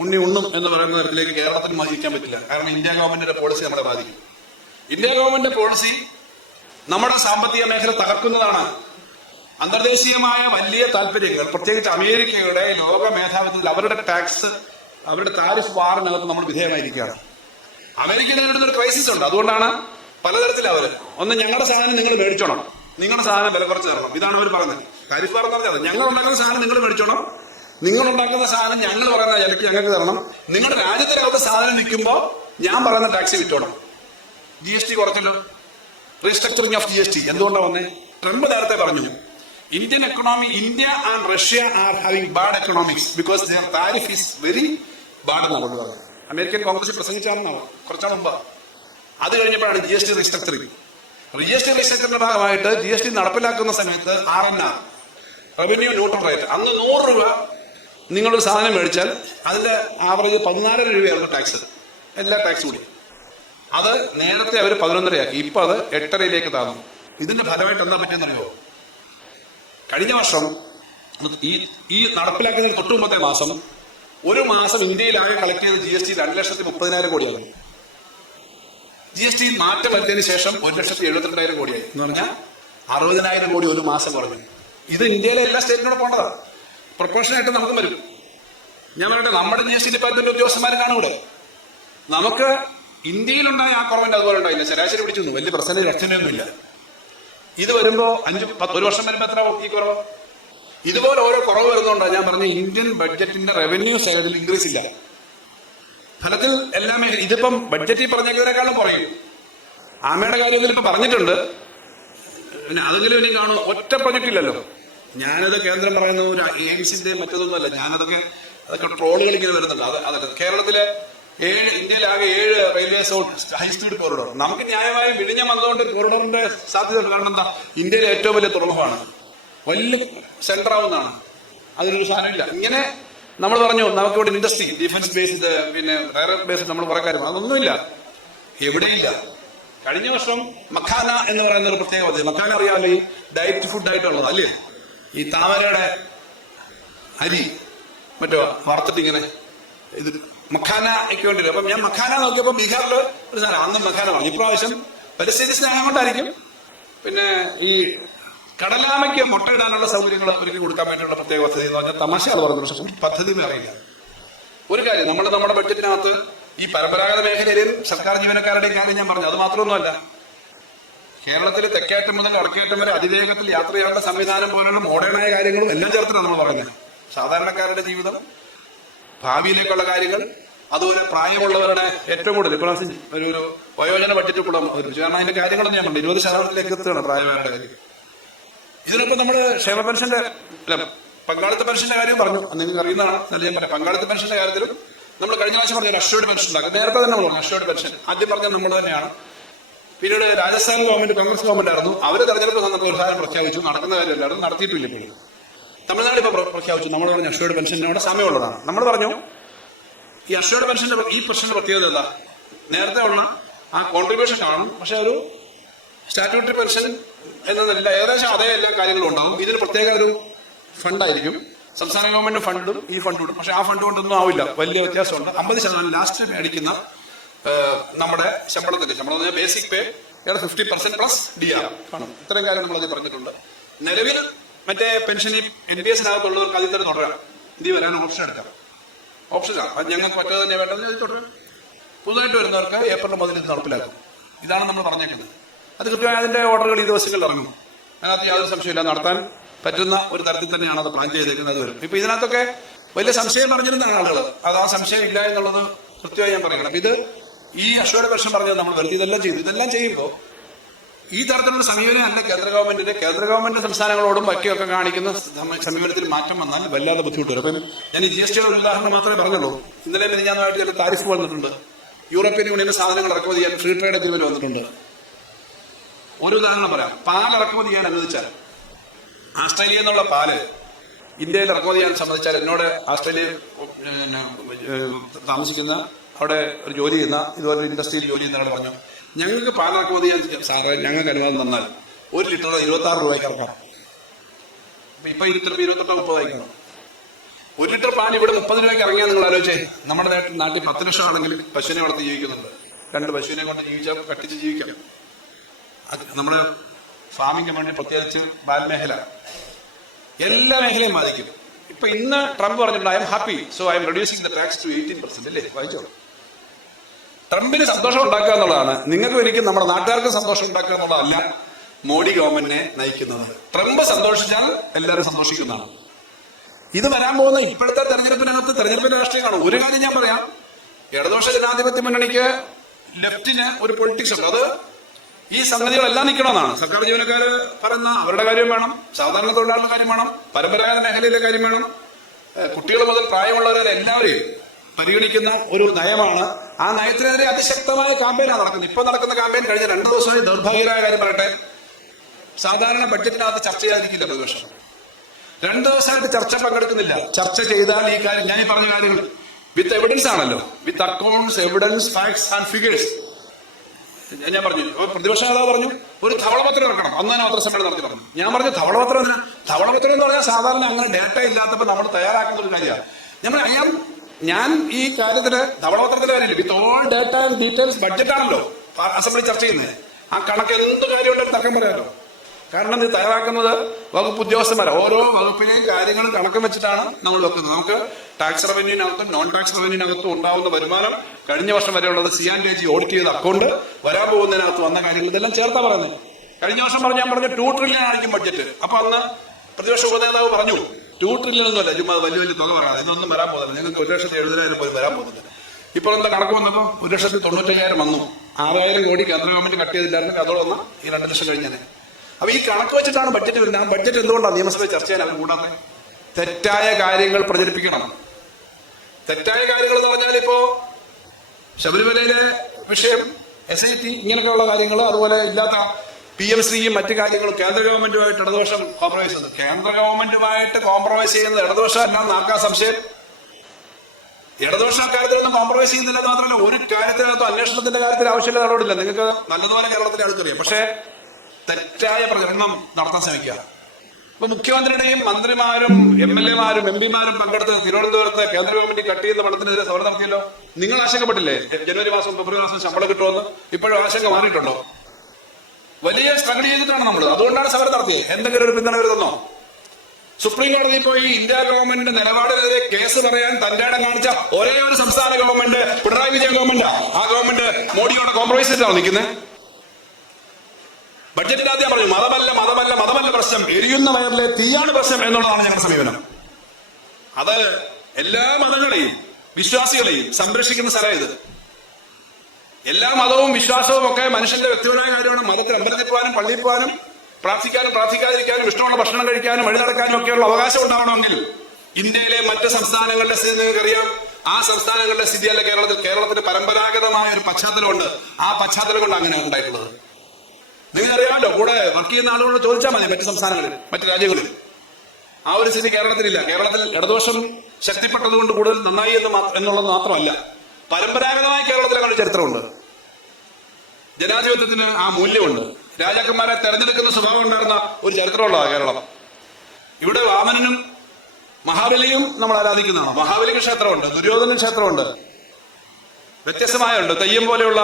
ഉണ്ണി ഉണ്ണും എന്ന് പറയുന്ന തരത്തിലേക്ക് കേരളത്തിന് മതിക്കാൻ പറ്റില്ല. കാരണം ഇന്ത്യ ഗവൺമെന്റിന്റെ പോളിസി നമ്മളെ ബാധിക്കും. ഇന്ത്യ ഗവൺമെന്റ് പോളിസി നമ്മുടെ സാമ്പത്തിക മേഖല തകർക്കുന്നതാണ്. അന്തർദേശീയമായ വലിയ താല്പര്യങ്ങൾ, പ്രത്യേകിച്ച് അമേരിക്കയുടെ ലോക മേധാവിത്വത്തിൽ അവരുടെ ടാക്സ്, അവരുടെ താരിഫ് വാറിനകത്ത് നമ്മൾ വിധേയമായിരിക്കുകയാണ്. അമേരിക്ക നേരിടുന്ന ഒരു ക്രൈസിസ് ഉണ്ട്. അതുകൊണ്ടാണ് പലതരത്തിൽ അവര് ഒന്ന് ഞങ്ങളുടെ സാധനം നിങ്ങൾ മേടിച്ചോണം, നിങ്ങളുടെ സാധനം വില കുറച്ച് തരണം, ഇതാണ് അവർ പറയുന്നത്. താരിഫ് വാർ എന്ന് പറഞ്ഞാൽ ഞങ്ങൾ ഉണ്ടാക്കുന്ന സാധനം നിങ്ങൾ മേടിച്ചോണം, നിങ്ങൾ ഉണ്ടാക്കുന്ന സാധനം ഞങ്ങൾ പറയുന്ന വിലക്ക് ഞങ്ങൾക്ക് തരണം, നിങ്ങളുടെ രാജ്യത്തിനകത്ത് സാധനം നിൽക്കുമ്പോൾ ഞാൻ പറയുന്ന ടാക്സ് വിറ്റോണം. GST കുറച്ചല്ലോ, റീസ്ട്രക്ചറിങ് ഓഫ് GST. എന്തുകൊണ്ടാണ് വന്നേ? ട്രംപ് നേരത്തെ പറഞ്ഞു Indian economy, India and Russia are having bad economics because their tariff is very bad എന്നാണ് പറഞ്ഞു. അമേരിക്കൻ കോൺഗ്രസ് പ്രസംഗിച്ചാണെന്നാണ് കുറച്ചാണ് മുമ്പ്. അത് കഴിഞ്ഞപ്പോഴാണ് GST റീസ്ട്രക്ചറിങ്. GST റീസ്ട്രക്ചറിന്റെ ഭാഗമായിട്ട് GST നടപ്പിലാക്കുന്ന സമയത്ത് RNR, റവന്യൂ ന്യൂട്രൽ റേറ്റ്, അന്ന് 100 രൂപ നിങ്ങളൊരു സാധനം മേടിച്ചാൽ അതിന്റെ ആവറേജ് 14 രൂപയായിരുന്നു ടാക്സ്, എല്ലാ ടാക്സ് കൂടി. അത് നേരത്തെ അവർ 11.5 ഇപ്പൊ അത് 8.5 താഴ്ന്നു. ഇതിന്റെ ഫലമായിട്ട് എന്താ പറ്റിയെന്നറിയോ? കഴിഞ്ഞ വർഷം ഈ നടപ്പിലാക്കുന്നതിന് തൊട്ടു മുമ്പത്തെ മാസം ഒരു മാസം ഇന്ത്യയിലാകെ കളക്ട് ചെയ്ത GST 2,30,000 കോടിയാണ്. GST മാറ്റം വരുത്തിയതിനു ശേഷം 1,72,000 കോടിയായി. എന്ന് പറഞ്ഞാൽ 60,000 കോടി ഒരു മാസം കുറഞ്ഞു. ഇത് ഇന്ത്യയിലെ എല്ലാ സ്റ്റേറ്റിനോട് പോകേണ്ടതാണ്. പ്രൊപ്പോർഷനായിട്ട് നമുക്കും വരും. ഞാൻ പറയട്ടെ, നമ്മുടെ GST ഡിപ്പാർട്ട്മെന്റ് ഉദ്യോഗസ്ഥന്മാർ കാണൂടെ, നമുക്ക് ഇന്ത്യയിലുണ്ടായ ആ കുറവിന്റെ അതുപോലെ ഉണ്ടായില്ല. ശരാശരി പിടിച്ചു, വലിയ പ്രശ്നം രക്ഷണയൊന്നുമില്ല. ഇത് വരുമ്പോ 1 വർഷം വരുമ്പോ എത്ര ഈ കുറവ്? ഇതുപോലെ ഓരോ കുറവ് വരുന്നതുകൊണ്ടാണ് ഞാൻ പറഞ്ഞ ഇന്ത്യൻ ബഡ്ജറ്റിന്റെ റവന്യൂ സൈഡിൽ ഇൻക്രീസ് ഇല്ല. ഫലത്തിൽ എല്ലാ മേഖല ഇതിപ്പം ബഡ്ജറ്റിൽ പറഞ്ഞതിനേക്കാളും കുറയും. ആമയുടെ കാര്യത്തിൽ ഇപ്പൊ പറഞ്ഞിട്ടുണ്ട്, പിന്നെ അതെങ്കിലും ഇനി കാണും. ഒറ്റ പ്രൊജക്ട് ഇല്ലല്ലോ. ഞാനത് കേന്ദ്രം പറയുന്ന ഒരു എയിംസിന്റെ മറ്റൊന്നുമല്ല. അതൊക്കെ ട്രോളുകൾ ഇങ്ങനെ വരുന്നുണ്ട്. അതൊക്കെ കേരളത്തിലെ ഇന്ത്യയിൽ ആകെ 7 റെയിൽവേ ഹൈസ്പീഡ് കോറിഡോർ. നമുക്ക് ന്യായമായും വിഴിഞ്ഞം വന്നതുകൊണ്ട് കോറിഡോറിന്റെ സാധ്യത. കാരണം എന്താ? ഇന്ത്യയിലെ ഏറ്റവും വലിയ തുറമുഖമാണ്, വലിയ സെന്റർ ആവുന്നതാണ്. അതിനൊരു സാധനമില്ല. ഇങ്ങനെ നമ്മൾ പറഞ്ഞു നമുക്കിവിടെ ഇൻഡസ്ട്രി, ഡിഫൻസ് ബേസ്ഡ്, പിന്നെ റയർ ബേസ്ഡ്, നമ്മൾ കുറെ കാര്യം, അതൊന്നുമില്ല, എവിടെയില്ല. കഴിഞ്ഞ വർഷം മഖാന എന്ന് പറയുന്ന ഒരു പ്രത്യേക പദ്ധതി, മഖാന അറിയാമല്ലോ, ഈ ഡയറ്റ് ഫുഡ് ആയിട്ടുള്ളത് അല്ലേ, ഈ താമരയുടെ അരി മറ്റോ വറുത്തിട്ട് ഇങ്ങനെ ഇത് മഖാന ഒക്കെ കൊണ്ടുവരും. അപ്പം ഞാൻ മഖാന നോക്കിയപ്പോൾ ബീഹാറിൽ ഒരു സാധനം അന്ന് മഖാന പറഞ്ഞു. ഇപ്രാവശ്യം പരിസ്ഥിതി സ്നേഹം കൊണ്ടായിരിക്കും പിന്നെ ഈ കടലാമയ്ക്ക് മുട്ടയിടാനുള്ള സൗകര്യങ്ങൾ ഒരുക്കി കൊടുക്കാൻ വേണ്ടിയുള്ള പ്രത്യേക പദ്ധതി എന്ന് പറഞ്ഞാൽ തമാശ അത് പറഞ്ഞു. പക്ഷെ പദ്ധതി അറിയില്ല. ഒരു കാര്യം നമ്മുടെ ബഡ്ജറ്റിനകത്ത് ഈ പരമ്പരാഗത മേഖലയിലും സർക്കാർ ജീവനക്കാരുടെയും കാര്യം ഞാൻ പറഞ്ഞു. അത് മാത്രമൊന്നുമല്ല, കേരളത്തിലെ തെക്കേറ്റം മുതൽ വടക്കേറ്റം വരെ അതിവേഗത്തിൽ യാത്ര ചെയ്യാനുള്ള സംവിധാനം പോലുള്ള മോഡേണായ കാര്യങ്ങളും എല്ലാം ചേർത്താണ് നമ്മൾ പറയുന്നത്. സാധാരണക്കാരുടെ ജീവിതം, ഭാവിയിലേക്കുള്ള കാര്യങ്ങൾ, അതുപോലെ പ്രായമുള്ളവരുടെ ഏറ്റവും കൂടുതൽ ഇപ്രാവശ്യം ഒരു വയോജന ബഡ്ജറ്റ് കൂടെ കാരണം അതിന്റെ കാര്യങ്ങളൊന്നും ഞാൻ പറഞ്ഞു 20% എത്തുകയാണ് പ്രായമാരുടെ കാര്യം. ഇതിനൊപ്പം നമ്മുടെ ക്ഷേമ പെൻഷന്റെ പങ്കാളിത്ത പെൻഷന്റെ കാര്യം പറഞ്ഞു. നിങ്ങൾക്ക് അറിയുന്നതാണ്, നല്ല ഞാൻ പറയാം. പങ്കാളിത്ത പെൻഷന്റെ കാര്യത്തിലും നമ്മൾ കഴിഞ്ഞ പ്രാവശ്യം പറഞ്ഞ അഷ്വേർഡ് പെൻഷൻ ഉണ്ടാക്കും. നേരത്തെ തന്നെ പറഞ്ഞു അഷ്വേർഡ് പെൻഷൻ ആദ്യം പറഞ്ഞത് നമ്മൾ തന്നെയാണ്. പിന്നീട് രാജസ്ഥാൻ ഗവൺമെന്റ്, കോൺഗ്രസ് ഗവൺമെന്റ് ആയിരുന്നു, അവര് തെരഞ്ഞെടുപ്പ് സന്ദർഭം ഉത്സാഹം പ്രഖ്യാപിച്ചു. നടക്കുന്ന കാര്യമല്ലായിരുന്നു, നടത്തിയിട്ടില്ല. ഇപ്പോഴും തമിഴ്നാട് ഇപ്പൊ പ്രഖ്യാപിച്ചു. നമ്മൾ പറഞ്ഞ അഷ്വേർഡ് പെൻഷനോട് സമയമുള്ളതാണ്. നമ്മൾ പറഞ്ഞു ഈ അഷ്വേർഡ് പെൻഷന്റെ ഈ പ്രശ്നത്തിന്റെ പ്രത്യേകത എന്താ, നേരത്തെ ഉള്ള ആ കോൺട്രിബ്യൂഷൻ കാണും, പക്ഷെ ഒരു സ്റ്റാറ്റ്യൂട്ടറി പെൻഷൻ എന്നതല്ല, ഏകദേശം അതേ എല്ലാ കാര്യങ്ങളും ഉണ്ടാവും. ഇതിന് പ്രത്യേക ഒരു ഫണ്ടായിരിക്കും. സംസ്ഥാന ഗവൺമെന്റ് ഫണ്ടും ഈ ഫണ്ടും ഇടും. പക്ഷെ ആ ഫണ്ട് കൊണ്ടൊന്നും ആവില്ല, വലിയ വ്യത്യാസമുണ്ട്. 50% ലാസ്റ്റ് മേടിക്കുന്ന നമ്മുടെ ശമ്പളം ബേസിക് പേ 50% പ്ലസ് DR കാണും. ഇത്തരം കാര്യം നമ്മളത് പറഞ്ഞിട്ടുണ്ട്. നിലവിൽ മറ്റേ പെൻഷൻ ഈ NPS-നകത്തുള്ളവർക്ക് അതിൽ തന്നെ തുടരാം. ഇതിൽ വരാൻ ഓപ്ഷൻ എടുക്കാം. ഓപ്ഷനാണ് അത് ഞങ്ങൾക്ക് മറ്റേത് തന്നെ വേണ്ടത്, അതിൽ തുടരാം. പുതുതായിട്ട് വരുന്നവർക്ക് ഏപ്രിൽ മുതൽ ഇത് നടപ്പിലാക്കും. ഇതാണ് നമ്മൾ പറഞ്ഞേക്കുന്നത്. അത് കൃത്യമായി അതിന്റെ ഓർഡറുകൾ ഈ ദിവസങ്ങളിൽ ഇറങ്ങും. അതിനകത്ത് യാതൊരു സംശയമില്ല, നടത്താൻ പറ്റുന്ന ഒരു തരത്തിൽ തന്നെയാണ് അത് പ്ലാൻ ചെയ്തേക്കുന്നത്. വരും. ഇപ്പൊ ഇതിനകത്തൊക്കെ വലിയ സംശയം പറഞ്ഞിരുന്ന ആളുകൾ അത് ആ സംശയം ഇല്ല എന്നുള്ളത് കൃത്യമായി ഞാൻ പറയണം. ഇത് ഈ അഷ്വേർഡ് പെൻഷൻ പറഞ്ഞത് നമ്മൾ വെറുതെ ഇതെല്ലാം ചെയ്തു. ഇതെല്ലാം ചെയ്യുമ്പോൾ ഈ തരത്തിലുള്ള സമീപനം അല്ല കേന്ദ്ര ഗവൺമെന്റ് സംസ്ഥാനങ്ങളോടും ബാക്കിയൊക്കെ കാണിക്കുന്ന സമീപനത്തിൽ മാറ്റം വന്നാൽ വല്ലാതെ ബുദ്ധിമുട്ട് വരും. അപ്പം ഞാൻ ഈ GST ഒരു ഉദാഹരണം മാത്രമേ പറഞ്ഞുള്ളൂ. ഇന്നലെ മിനിഞ്ഞാന്നായിട്ട് ചില താരിഫ് വന്നിട്ടുണ്ട്. യൂറോപ്യൻ യൂണിയന്റെ സാധനങ്ങൾ ഇറക്കുമതി ചെയ്യാൻ ഫ്രീ ട്രേഡ് അഗ്രിമെന്റ് വന്നിട്ടുണ്ട്. ഒരു ഉദാഹരണം പറയാം. പാൽ ഇറക്കുമതി ചെയ്യാൻ അനുവദിച്ചാൽ, ആസ്ട്രേലിയയിൽ നിന്നുള്ള പാല് ഇന്ത്യയിൽ ഇറക്കുമതി ചെയ്യാൻ സമ്മതിച്ചാൽ, എന്നോട് ആസ്ട്രേലിയയിൽ താമസിക്കുന്ന അവിടെ ഒരു ജോലി ചെയ്യുന്ന ഇതുപോലെ ഇൻഡസ്ട്രിയിൽ ജോലി ചെയ്യുന്ന ആൾ പറഞ്ഞു, ഞങ്ങൾക്ക് പാൽ ഇറക്കുമതി ചെയ്യാൻ സാറേ ഞങ്ങൾക്ക് അനുവാദം തന്നാൽ 1 ലിറ്റർ 26 രൂപയ്ക്ക് ഇറക്കാം. ഇപ്പൊ 28 30 1 ലിറ്റർ പാൽ ഇവിടെ 30 രൂപയ്ക്ക് ഇറങ്ങിയാൽ നിങ്ങൾ ആലോചിച്ചേ. നമ്മുടെ നാട്ടിൽ 10 ലക്ഷം ആണെങ്കിൽ പശുവിനെ വളർത്തി ജീവിക്കുന്നുണ്ട്. 2 പശുവിനെ കൊണ്ട് ജീവിച്ചാൽ കട്ടിച്ച് ജീവിക്കാം. നമ്മുടെ ഫാമിംഗ് വേണ്ടി പ്രത്യേകിച്ച് പാൽമേഖല എല്ലാ മേഖലയും ബാധിക്കും. ഇപ്പൊ ഇന്ന് ട്രംപ് പറഞ്ഞിട്ടുണ്ട് I'm happy so I'm reducing the tax to 18%. അല്ലേ, വായിച്ചോളൂ. ട്രംപിന് സന്തോഷം ഉണ്ടാക്കുക എന്നുള്ളതാണ്. നിങ്ങൾക്കും എനിക്കും നമ്മുടെ നാട്ടുകാർക്കും സന്തോഷം ഉണ്ടാക്കുക എന്നുള്ളതല്ല മോഡി ഗവൺമെന്റിനെ നയിക്കുന്നത്. ട്രംപ് സന്തോഷിച്ചാൽ എല്ലാവരും സന്തോഷിക്കുന്നതാണ്. ഇത് വരാൻ പോകുന്ന ഇപ്പോഴത്തെ തെരഞ്ഞെടുപ്പിന്റെ രാഷ്ട്രീയമാണ്. ഒരു കാര്യം ഞാൻ പറയാം, ഇടതുപക്ഷ ജനാധിപത്യ മുന്നണിക്ക് ലെഫ്റ്റിന് ഒരു പൊളിറ്റിക്സ് ഉണ്ട്. അത് ഈ സംഗതികളെല്ലാം നിൽക്കണമെന്നാണ്. സർക്കാർ ജീവനക്കാര് പറയുന്ന അവരുടെ കാര്യം വേണം, സാധാരണ തൊഴിലാളികളുടെ കാര്യം വേണം, പരമ്പരാഗത മേഖലയിലെ കാര്യം വേണം, കുട്ടികൾ മുതൽ പ്രായമുള്ളവരെ എല്ലാവരെയും പരിഗണിക്കുന്ന ഒരു നയമാണ്. ആ നയത്തിനെതിരെ അതിശക്തമായ ക്യാമ്പയിനാണ് നടക്കുന്നത്. ഇപ്പൊ നടക്കുന്ന ക്യാമ്പയിൻ കഴിഞ്ഞ 2 ദിവസമായി ദൗർഭാഗ്യകരമായ കാര്യം പറയട്ടെ, സാധാരണ ബഡ്ജറ്റിനകത്ത് ചർച്ച ചെയ്യാതിരിക്കില്ല പ്രതിപക്ഷം. 2 ദിവസമായിട്ട് ചർച്ച പങ്കെടുക്കുന്നില്ല. ചർച്ച ചെയ്താൽ ഈ കാര്യം ഞാൻ ഈ പറഞ്ഞ കാര്യങ്ങൾ വിത്ത് എവിഡൻസ് ആണല്ലോ, with accounts, evidence, facts and figures. ഞാൻ പറഞ്ഞു, പ്രതിപക്ഷ നേതാവ് പറഞ്ഞു ഒരു ധവളപത്രം ഇറക്കണം, അന്ന് തന്നെ പത്രസമ്മേളനം നടത്തി പറഞ്ഞു. ഞാൻ പറഞ്ഞു ധവളപത്രം എന്ന് പറഞ്ഞാൽ സാധാരണ അങ്ങനെ ഡേറ്റ ഇല്ലാത്തപ്പോൾ നമ്മൾ തയ്യാറാക്കുന്ന ഒരു കാര്യമാണ്. ഞാൻ ഈ കാര്യത്തിന് ധവളപത്രത്തിന്റെ കാര്യമില്ല, with all data and details budget ആണല്ലോ അസംബ്ലി ചർച്ച ചെയ്യുന്നത്. ആ കണക്ക് എന്ത് കാര്യമുണ്ടെങ്കിലും തർക്കം പറയാമല്ലോ. കാരണം ഇത് തയ്യാറാക്കുന്നത് വകുപ്പ് ഉദ്യോഗസ്ഥന്മാർ, ഓരോ വകുപ്പിനെയും കാര്യങ്ങളും കണക്കം വെച്ചിട്ടാണ് നമ്മൾ വെക്കുന്നത്. നമുക്ക് ടാക്സ് റവന്യൂവിനകത്തും നോൺ ടാക്സ് റവന്യൂവിനകത്തും ഉണ്ടാവുന്ന വരുമാനം കഴിഞ്ഞ വർഷം വരെയുള്ളത് CNDG ഓഡിറ്റ് ചെയ്ത അക്കൗണ്ട്, വരാൻ പോകുന്നതിനകത്ത് വന്ന കാര്യങ്ങൾ ഇതെല്ലാം ചേർത്താ പറയുന്നത്. കഴിഞ്ഞ വർഷം ഞാൻ പറഞ്ഞു 2 ട്രില്യൺ ആയിരിക്കും ബഡ്ജറ്റ്. അപ്പൊ അന്ന് പ്രതിപക്ഷ ഉപനേതാവ് പറഞ്ഞു 2 ട്രില്യൺ ഒന്നുമല്ല, ചുമ്മാ വലിയ തുക പറയാം, ഇതൊന്നും വരാൻ പോകുന്നില്ല, നിങ്ങൾക്ക് 1,70,000 പോലും വരാൻ പോകുന്നില്ല. ഇപ്പോൾ എന്താ കണക്ക് വന്നപ്പോൾ 1,95,000 വന്നു. 6,000 കോടി കേന്ദ്ര ഗവൺമെന്റ് കട്ട് ചെയ്തില്ലായിരുന്നു, അതോടെ വന്ന ഈ 2 ലക്ഷം കഴിഞ്ഞാൽ. അപ്പൊ ഈ കണക്ക് വെച്ചിട്ടാണ് ബഡ്ജറ്റ് വരുന്നത്. ആ ബഡ്ജറ്റ് എന്തുകൊണ്ടാണ് നിയമസഭയിൽ ചർച്ച ചെയ്യാൻ അവർ കൂടാതെ? തെറ്റായ കാര്യങ്ങൾ പ്രചരിപ്പിക്കണം. തെറ്റായ കാര്യങ്ങൾ എന്ന് പറഞ്ഞാൽ ഇപ്പോ ശബരിമലയിലെ വിഷയം, SIT, ഇങ്ങനെയൊക്കെയുള്ള കാര്യങ്ങൾ, അതുപോലെ ഇല്ലാത്ത PMശ്രീയും മറ്റു കാര്യങ്ങളും കേന്ദ്ര ഗവൺമെന്റുമായിട്ട് ഇടതുപക്ഷം കോംപ്രമൈസ് ചെയ്യുന്നത്. കേന്ദ്ര ഗവൺമെന്റുമായിട്ട് കോംപ്രമൈസ് ചെയ്യുന്നത് ഇടതുപക്ഷം അല്ലാന്ന് ആർക്കാ സംശയം? ഇടതുപക്ഷം കാര്യത്തിലൊന്നും കോംപ്രമൈസ് ചെയ്യുന്നില്ല. മാത്രമല്ല ഒരു കാര്യത്തിനകത്തും അന്വേഷണത്തിന്റെ കാര്യത്തിൽ ആവശ്യമില്ല നടപടിയില്ല. നിങ്ങൾക്ക് നല്ലതുപോലെ കേരളത്തിലെ ആൾക്കറിയാം. പക്ഷേ തെറ്റായ പ്രചരണം നടത്താൻ ശ്രമിക്കുക. ഇപ്പൊ മുഖ്യമന്ത്രിയുടെയും മന്ത്രിമാരും MLA-മാരും MP-മാരും പങ്കെടുത്ത് തിരുവനന്തപുരത്ത് കേന്ദ്ര ഗവൺമെന്റ് കട്ട് ചെയ്യുന്ന പണത്തിനെതിരെ സമരം നടത്തിയല്ലോ. നിങ്ങൾ ആശങ്കപ്പെട്ടില്ലേ ജനുവരി മാസം ഫെബ്രുവരി മാസം ശമ്പളം കിട്ടുമെന്ന്? ഇപ്പോഴും ആശങ്ക മാറിയിട്ടുണ്ടോ? വലിയ സ്ട്രഗിൾ ചെയ്തിട്ടാണ് നമ്മൾ, അതുകൊണ്ടാണ് സമരം നടത്തിയത്. എന്തെങ്കിലും ഒരു പിന്തുണ വരുന്നോ? സുപ്രീം കോടതിയിൽ പോയി ഇന്ത്യ ഗവൺമെന്റിന്റെ നിലപാടിനെതിരെ കേസ് പറയാൻ തന്റെ ഇടം കാണിച്ച ഒരേ ഒരു സംസ്ഥാന ഗവൺമെന്റ് പിണറായി വിജയൻ ഗവൺമെന്റ്. ആ ഗവൺമെന്റ് മോഡിയോട് കോംപ്രമൈസ് ചെയ്താണോ നിൽക്കുന്നത്? ബഡ്ജറ്റിൽ ആദ്യം പറഞ്ഞു മതമല്ല പ്രശ്നം, എരിയുന്ന വയറിലെ തീയാണ് പ്രശ്നം എന്നുള്ളതാണ് ഞങ്ങളുടെ സമീപനം. അത് എല്ലാ മതങ്ങളെയും വിശ്വാസികളെയും സംരക്ഷിക്കുന്ന സ്ഥലം ഇത്. എല്ലാ മതവും വിശ്വാസവും ഒക്കെ മനുഷ്യന്റെ വ്യക്തിപരമായ കാര്യമാണ്. മതത്തിൽ അമ്പലത്തിൽ പോകാനും പള്ളിയിൽ പോകാനും പ്രാർത്ഥിക്കാനും പ്രാർത്ഥിക്കാതിരിക്കാനും ഇഷ്ടമുള്ള ഭക്ഷണം കഴിക്കാനും വഴി നടക്കാനും ഒക്കെയുള്ള അവകാശം ഉണ്ടാവണമെങ്കിൽ ഇന്ത്യയിലെ മറ്റ് സംസ്ഥാനങ്ങളുടെ സ്ഥിതി നിങ്ങൾക്കറിയാം. ആ സംസ്ഥാനങ്ങളുടെ സ്ഥിതിയല്ല കേരളത്തിന് പരമ്പരാഗതമായ ഒരു പശ്ചാത്തലമുണ്ട്. ആ പശ്ചാത്തലം കൊണ്ട് അങ്ങനെ ഉണ്ടായിട്ടുള്ളത് നിങ്ങൾക്കറിയാമല്ലോ. കൂടെ വർക്ക് ചെയ്യുന്ന ആളുകളോട് ചോദിച്ചാൽ മതി. മറ്റ് സംസ്ഥാനങ്ങളിൽ മറ്റ് രാജ്യങ്ങളിൽ ആ ഒരു സ്ഥിതി കേരളത്തിലില്ല. കേരളത്തിൽ ഇടതുപക്ഷം ശക്തിപ്പെട്ടതുകൊണ്ട് കൂടുതൽ നന്നായി എന്നുള്ളത് മാത്രമല്ല, പരമ്പരാഗതമായി കേരളത്തിൽ അങ്ങനെ ചരിത്രമുണ്ട്. ജനാധിപത്യത്തിന് ആ മൂല്യമുണ്ട്. രാജാക്കന്മാരെ തെരഞ്ഞെടുക്കുന്ന സ്വഭാവം ഉണ്ടായിരുന്ന ഒരു ചരിത്രമുള്ളതാണ് കേരളം. ഇവിടെ വാമനനും മഹാബലിയും നമ്മൾ ആരാധിക്കുന്നതാണ്. മഹാബലിക്ക് ക്ഷേത്രമുണ്ട്, ദുര്യോധന ക്ഷേത്രമുണ്ട്, വ്യത്യസ്തമായുണ്ട്. തെയ്യം പോലെയുള്ള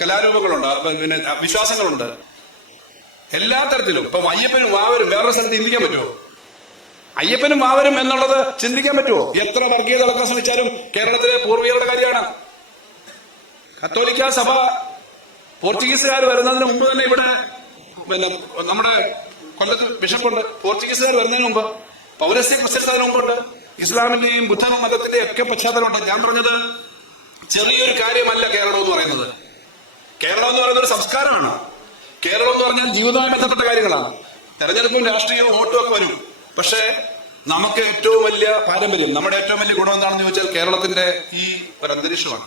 കലാരൂപങ്ങളുണ്ട്, പിന്നെ വിശ്വാസങ്ങളുണ്ട്. എല്ലാ തരത്തിലും. ഇപ്പൊ അയ്യപ്പനും വാവരും വേറൊരു സ്ഥലത്ത് ചിന്തിക്കാൻ പറ്റുമോ? അയ്യപ്പനും വാവരും എന്നുള്ളത് ചിന്തിക്കാൻ പറ്റുമോ? എത്ര വർഗീയത ഇളക്കാൻ ശ്രമിച്ചാലും കേരളത്തിലെ പൂർവികരുടെ കാര്യമാണ്. കത്തോലിക്ക സഭ പോർച്ചുഗീസുകാർ വരുന്നതിന് മുമ്പ് തന്നെ ഇവിടെ പിന്നെ നമ്മുടെ കൊല്ലത്ത് ബിഷപ്പുണ്ട്. പോർച്ചുഗീസുകാർ വരുന്നതിന് മുമ്പ് പൗരസ്ത്യ ക്രിസ്ത്യൻ മുമ്പുണ്ട്. ഇസ്ലാമിന്റെയും ബുദ്ധ മതത്തിന്റെയും ഒക്കെ പശ്ചാത്തലമുണ്ട്. ഞാൻ പറഞ്ഞത് ചെറിയൊരു കാര്യമല്ല കേരളം എന്ന് പറയുന്നത്. കേരളം എന്ന് പറയുന്നത് ഒരു സംസ്കാരമാണ്. കേരളം എന്ന് പറഞ്ഞാൽ ജീവിതവുമായി ബന്ധപ്പെട്ട കാര്യങ്ങളാണ്. തെരഞ്ഞെടുപ്പും രാഷ്ട്രീയവും വോട്ടും ഒക്കെ വരും. പക്ഷേ നമുക്ക് ഏറ്റവും വലിയ പാരമ്പര്യം, നമ്മുടെ ഏറ്റവും വലിയ ഗുണം എന്താണെന്ന് ചോദിച്ചാൽ കേരളത്തിന്റെ ഈ ഒരു അന്തരീക്ഷമാണ്.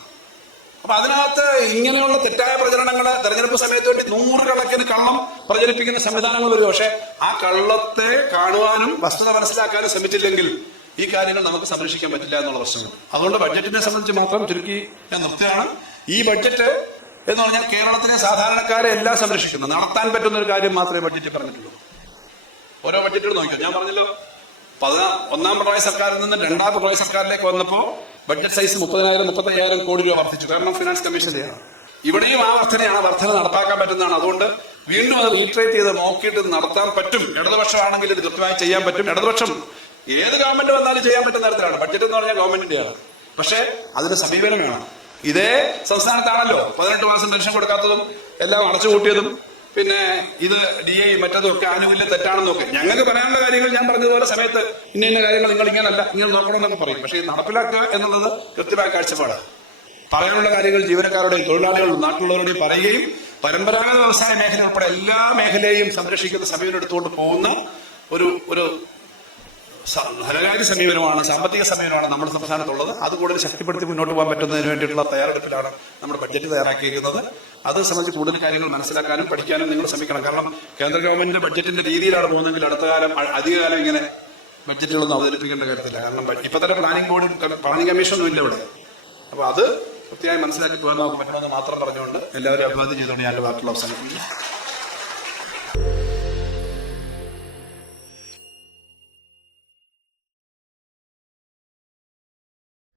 അപ്പൊ അതിനകത്ത് ഇങ്ങനെയുള്ള തെറ്റായ പ്രചരണങ്ങള് തെരഞ്ഞെടുപ്പ് സമയത്ത് വേണ്ടി 100 കണക്കിന് കള്ളം പ്രചരിപ്പിക്കുന്ന സംവിധാനങ്ങൾ വരും. പക്ഷെ ആ കള്ളത്തെ കാണുവാനും വസ്തുത മനസ്സിലാക്കാനും ശ്രമിച്ചില്ലെങ്കിൽ ഈ കാര്യങ്ങൾ നമുക്ക് സംരക്ഷിക്കാൻ പറ്റില്ല എന്നുള്ള പ്രശ്നങ്ങൾ. അതുകൊണ്ട് ബഡ്ജറ്റിനെ സംബന്ധിച്ച് മാത്രം ചുരുക്കി ഞാൻ നിർത്തുകയാണ്. ഈ ബഡ്ജറ്റ് എന്ന് പറഞ്ഞാൽ കേരളത്തിലെ സാധാരണക്കാരെ എല്ലാം സംരക്ഷിക്കുന്നു. നടത്താൻ പറ്റുന്ന ഒരു കാര്യം മാത്രമേ ബഡ്ജറ്റിൽ പറഞ്ഞിട്ടുള്ളൂ. ഓരോ ബഡ്ജറ്റുകൾ നോക്കിയോ. ഞാൻ പറഞ്ഞല്ലോ, 1ാം പിണറായി സർക്കാരിൽ നിന്ന് 2ാം പിണറായി സർക്കാരിലേക്ക് വന്നപ്പോ ബഡ്ജറ്റ് സൈസ് 30,000-35,000 കോടി രൂപ വർദ്ധിച്ചു. കാരണം ഫിനാൻസ് കമ്മീഷന്റെയാണ്. ഇവിടെയും ആ വർധനയാണ്. വർധന നടപ്പാക്കാൻ പറ്റുന്നതാണ്. അതുകൊണ്ട് വീണ്ടും അത് റീട്രേറ്റ് ചെയ്ത് നോക്കിയിട്ട് നടത്താൻ പറ്റും. ഇടതുപക്ഷമാണെങ്കിൽ ഇത് കൃത്യമായി ചെയ്യാൻ പറ്റും. ഇടതുപക്ഷം ഏത് ഗവൺമെന്റ് വന്നാലും ചെയ്യാൻ പറ്റുന്ന തരത്തിലാണ്. ബഡ്ജറ്റ് എന്ന് പറഞ്ഞാൽ ഗവൺമെന്റിന്റെയാണ്. പക്ഷേ അതിന് സമീപനം വേണം. ഇതേ സംസ്ഥാനത്താണല്ലോ 18 മാസം പെൻഷൻ കൊടുക്കാത്തതും എല്ലാം അടച്ചുപൂട്ടിയതും പിന്നെ ഇത് DA മറ്റതും ഒക്കെ ആനുകൂല്യം തെറ്റാണെന്നൊക്കെ ഞങ്ങൾക്ക് പറയാനുള്ള കാര്യങ്ങൾ ഞാൻ പറഞ്ഞതുപോലെ സമയത്ത് ഇന്ന കാര്യങ്ങൾ നിങ്ങൾ ഇങ്ങനല്ല ഇങ്ങനെ നോക്കണമെന്നൊക്കെ പറയും. പക്ഷേ ഇത് നടപ്പിലാക്കുക എന്നുള്ളത് കൃത്യമായ കാഴ്ചപ്പാടാണ്. പറയാനുള്ള കാര്യങ്ങൾ ജീവനക്കാരുടെയും തൊഴിലാളികളുടെയും നാട്ടിലുള്ളവരുടെയും പറയുകയും പരമ്പരാഗത വ്യവസായ മേഖല ഉൾപ്പെടെ എല്ലാ മേഖലയെയും സംരക്ഷിക്കുന്ന സമീപനം എടുത്തുകൊണ്ട് പോകുന്ന ഒരു ധനകാര്യ സമീപനമാണ്, സാമ്പത്തിക സമീപനമാണ് നമ്മുടെ സംസ്ഥാനത്തുള്ളത്. അത് കൂടുതൽ ശക്തിപ്പെടുത്തി മുന്നോട്ട് പോകാൻ പറ്റുന്നതിന് വേണ്ടിയിട്ടുള്ള തയ്യാറെടുപ്പിലാണ് നമ്മുടെ ബഡ്ജറ്റ് തയ്യാറാക്കിയിരിക്കുന്നത്. അത് സംബന്ധിച്ച് കൂടുതൽ കാര്യങ്ങൾ മനസ്സിലാക്കാനും പഠിക്കാനും നിങ്ങൾ ശ്രമിക്കണം. കാരണം കേന്ദ്ര ഗവൺമെന്റിന്റെ ബഡ്ജറ്റിന്റെ രീതിയിലാണ് പോകുന്നതെങ്കിൽ അടുത്ത കാലം അധികകാലം ഇങ്ങനെ ബഡ്ജറ്റുകളൊന്നും അവതരിപ്പിക്കേണ്ട കാര്യത്തില്ല. കാരണം ഇപ്പൊ തന്നെ പ്ലാനിംഗ് കമ്മീഷനൊന്നും ഇല്ല ഇവിടെ. അപ്പൊ അത് കൃത്യമായി മനസ്സിലാക്കി പോകാൻ നമുക്ക് പറ്റണമെന്ന് മാത്രം പറഞ്ഞുകൊണ്ട് എല്ലാവരും അഭിവാദ്യം ചെയ്തുകൊണ്ട് ഞാൻ വാർത്തകൾ അവസാനിപ്പിക്കുന്നു.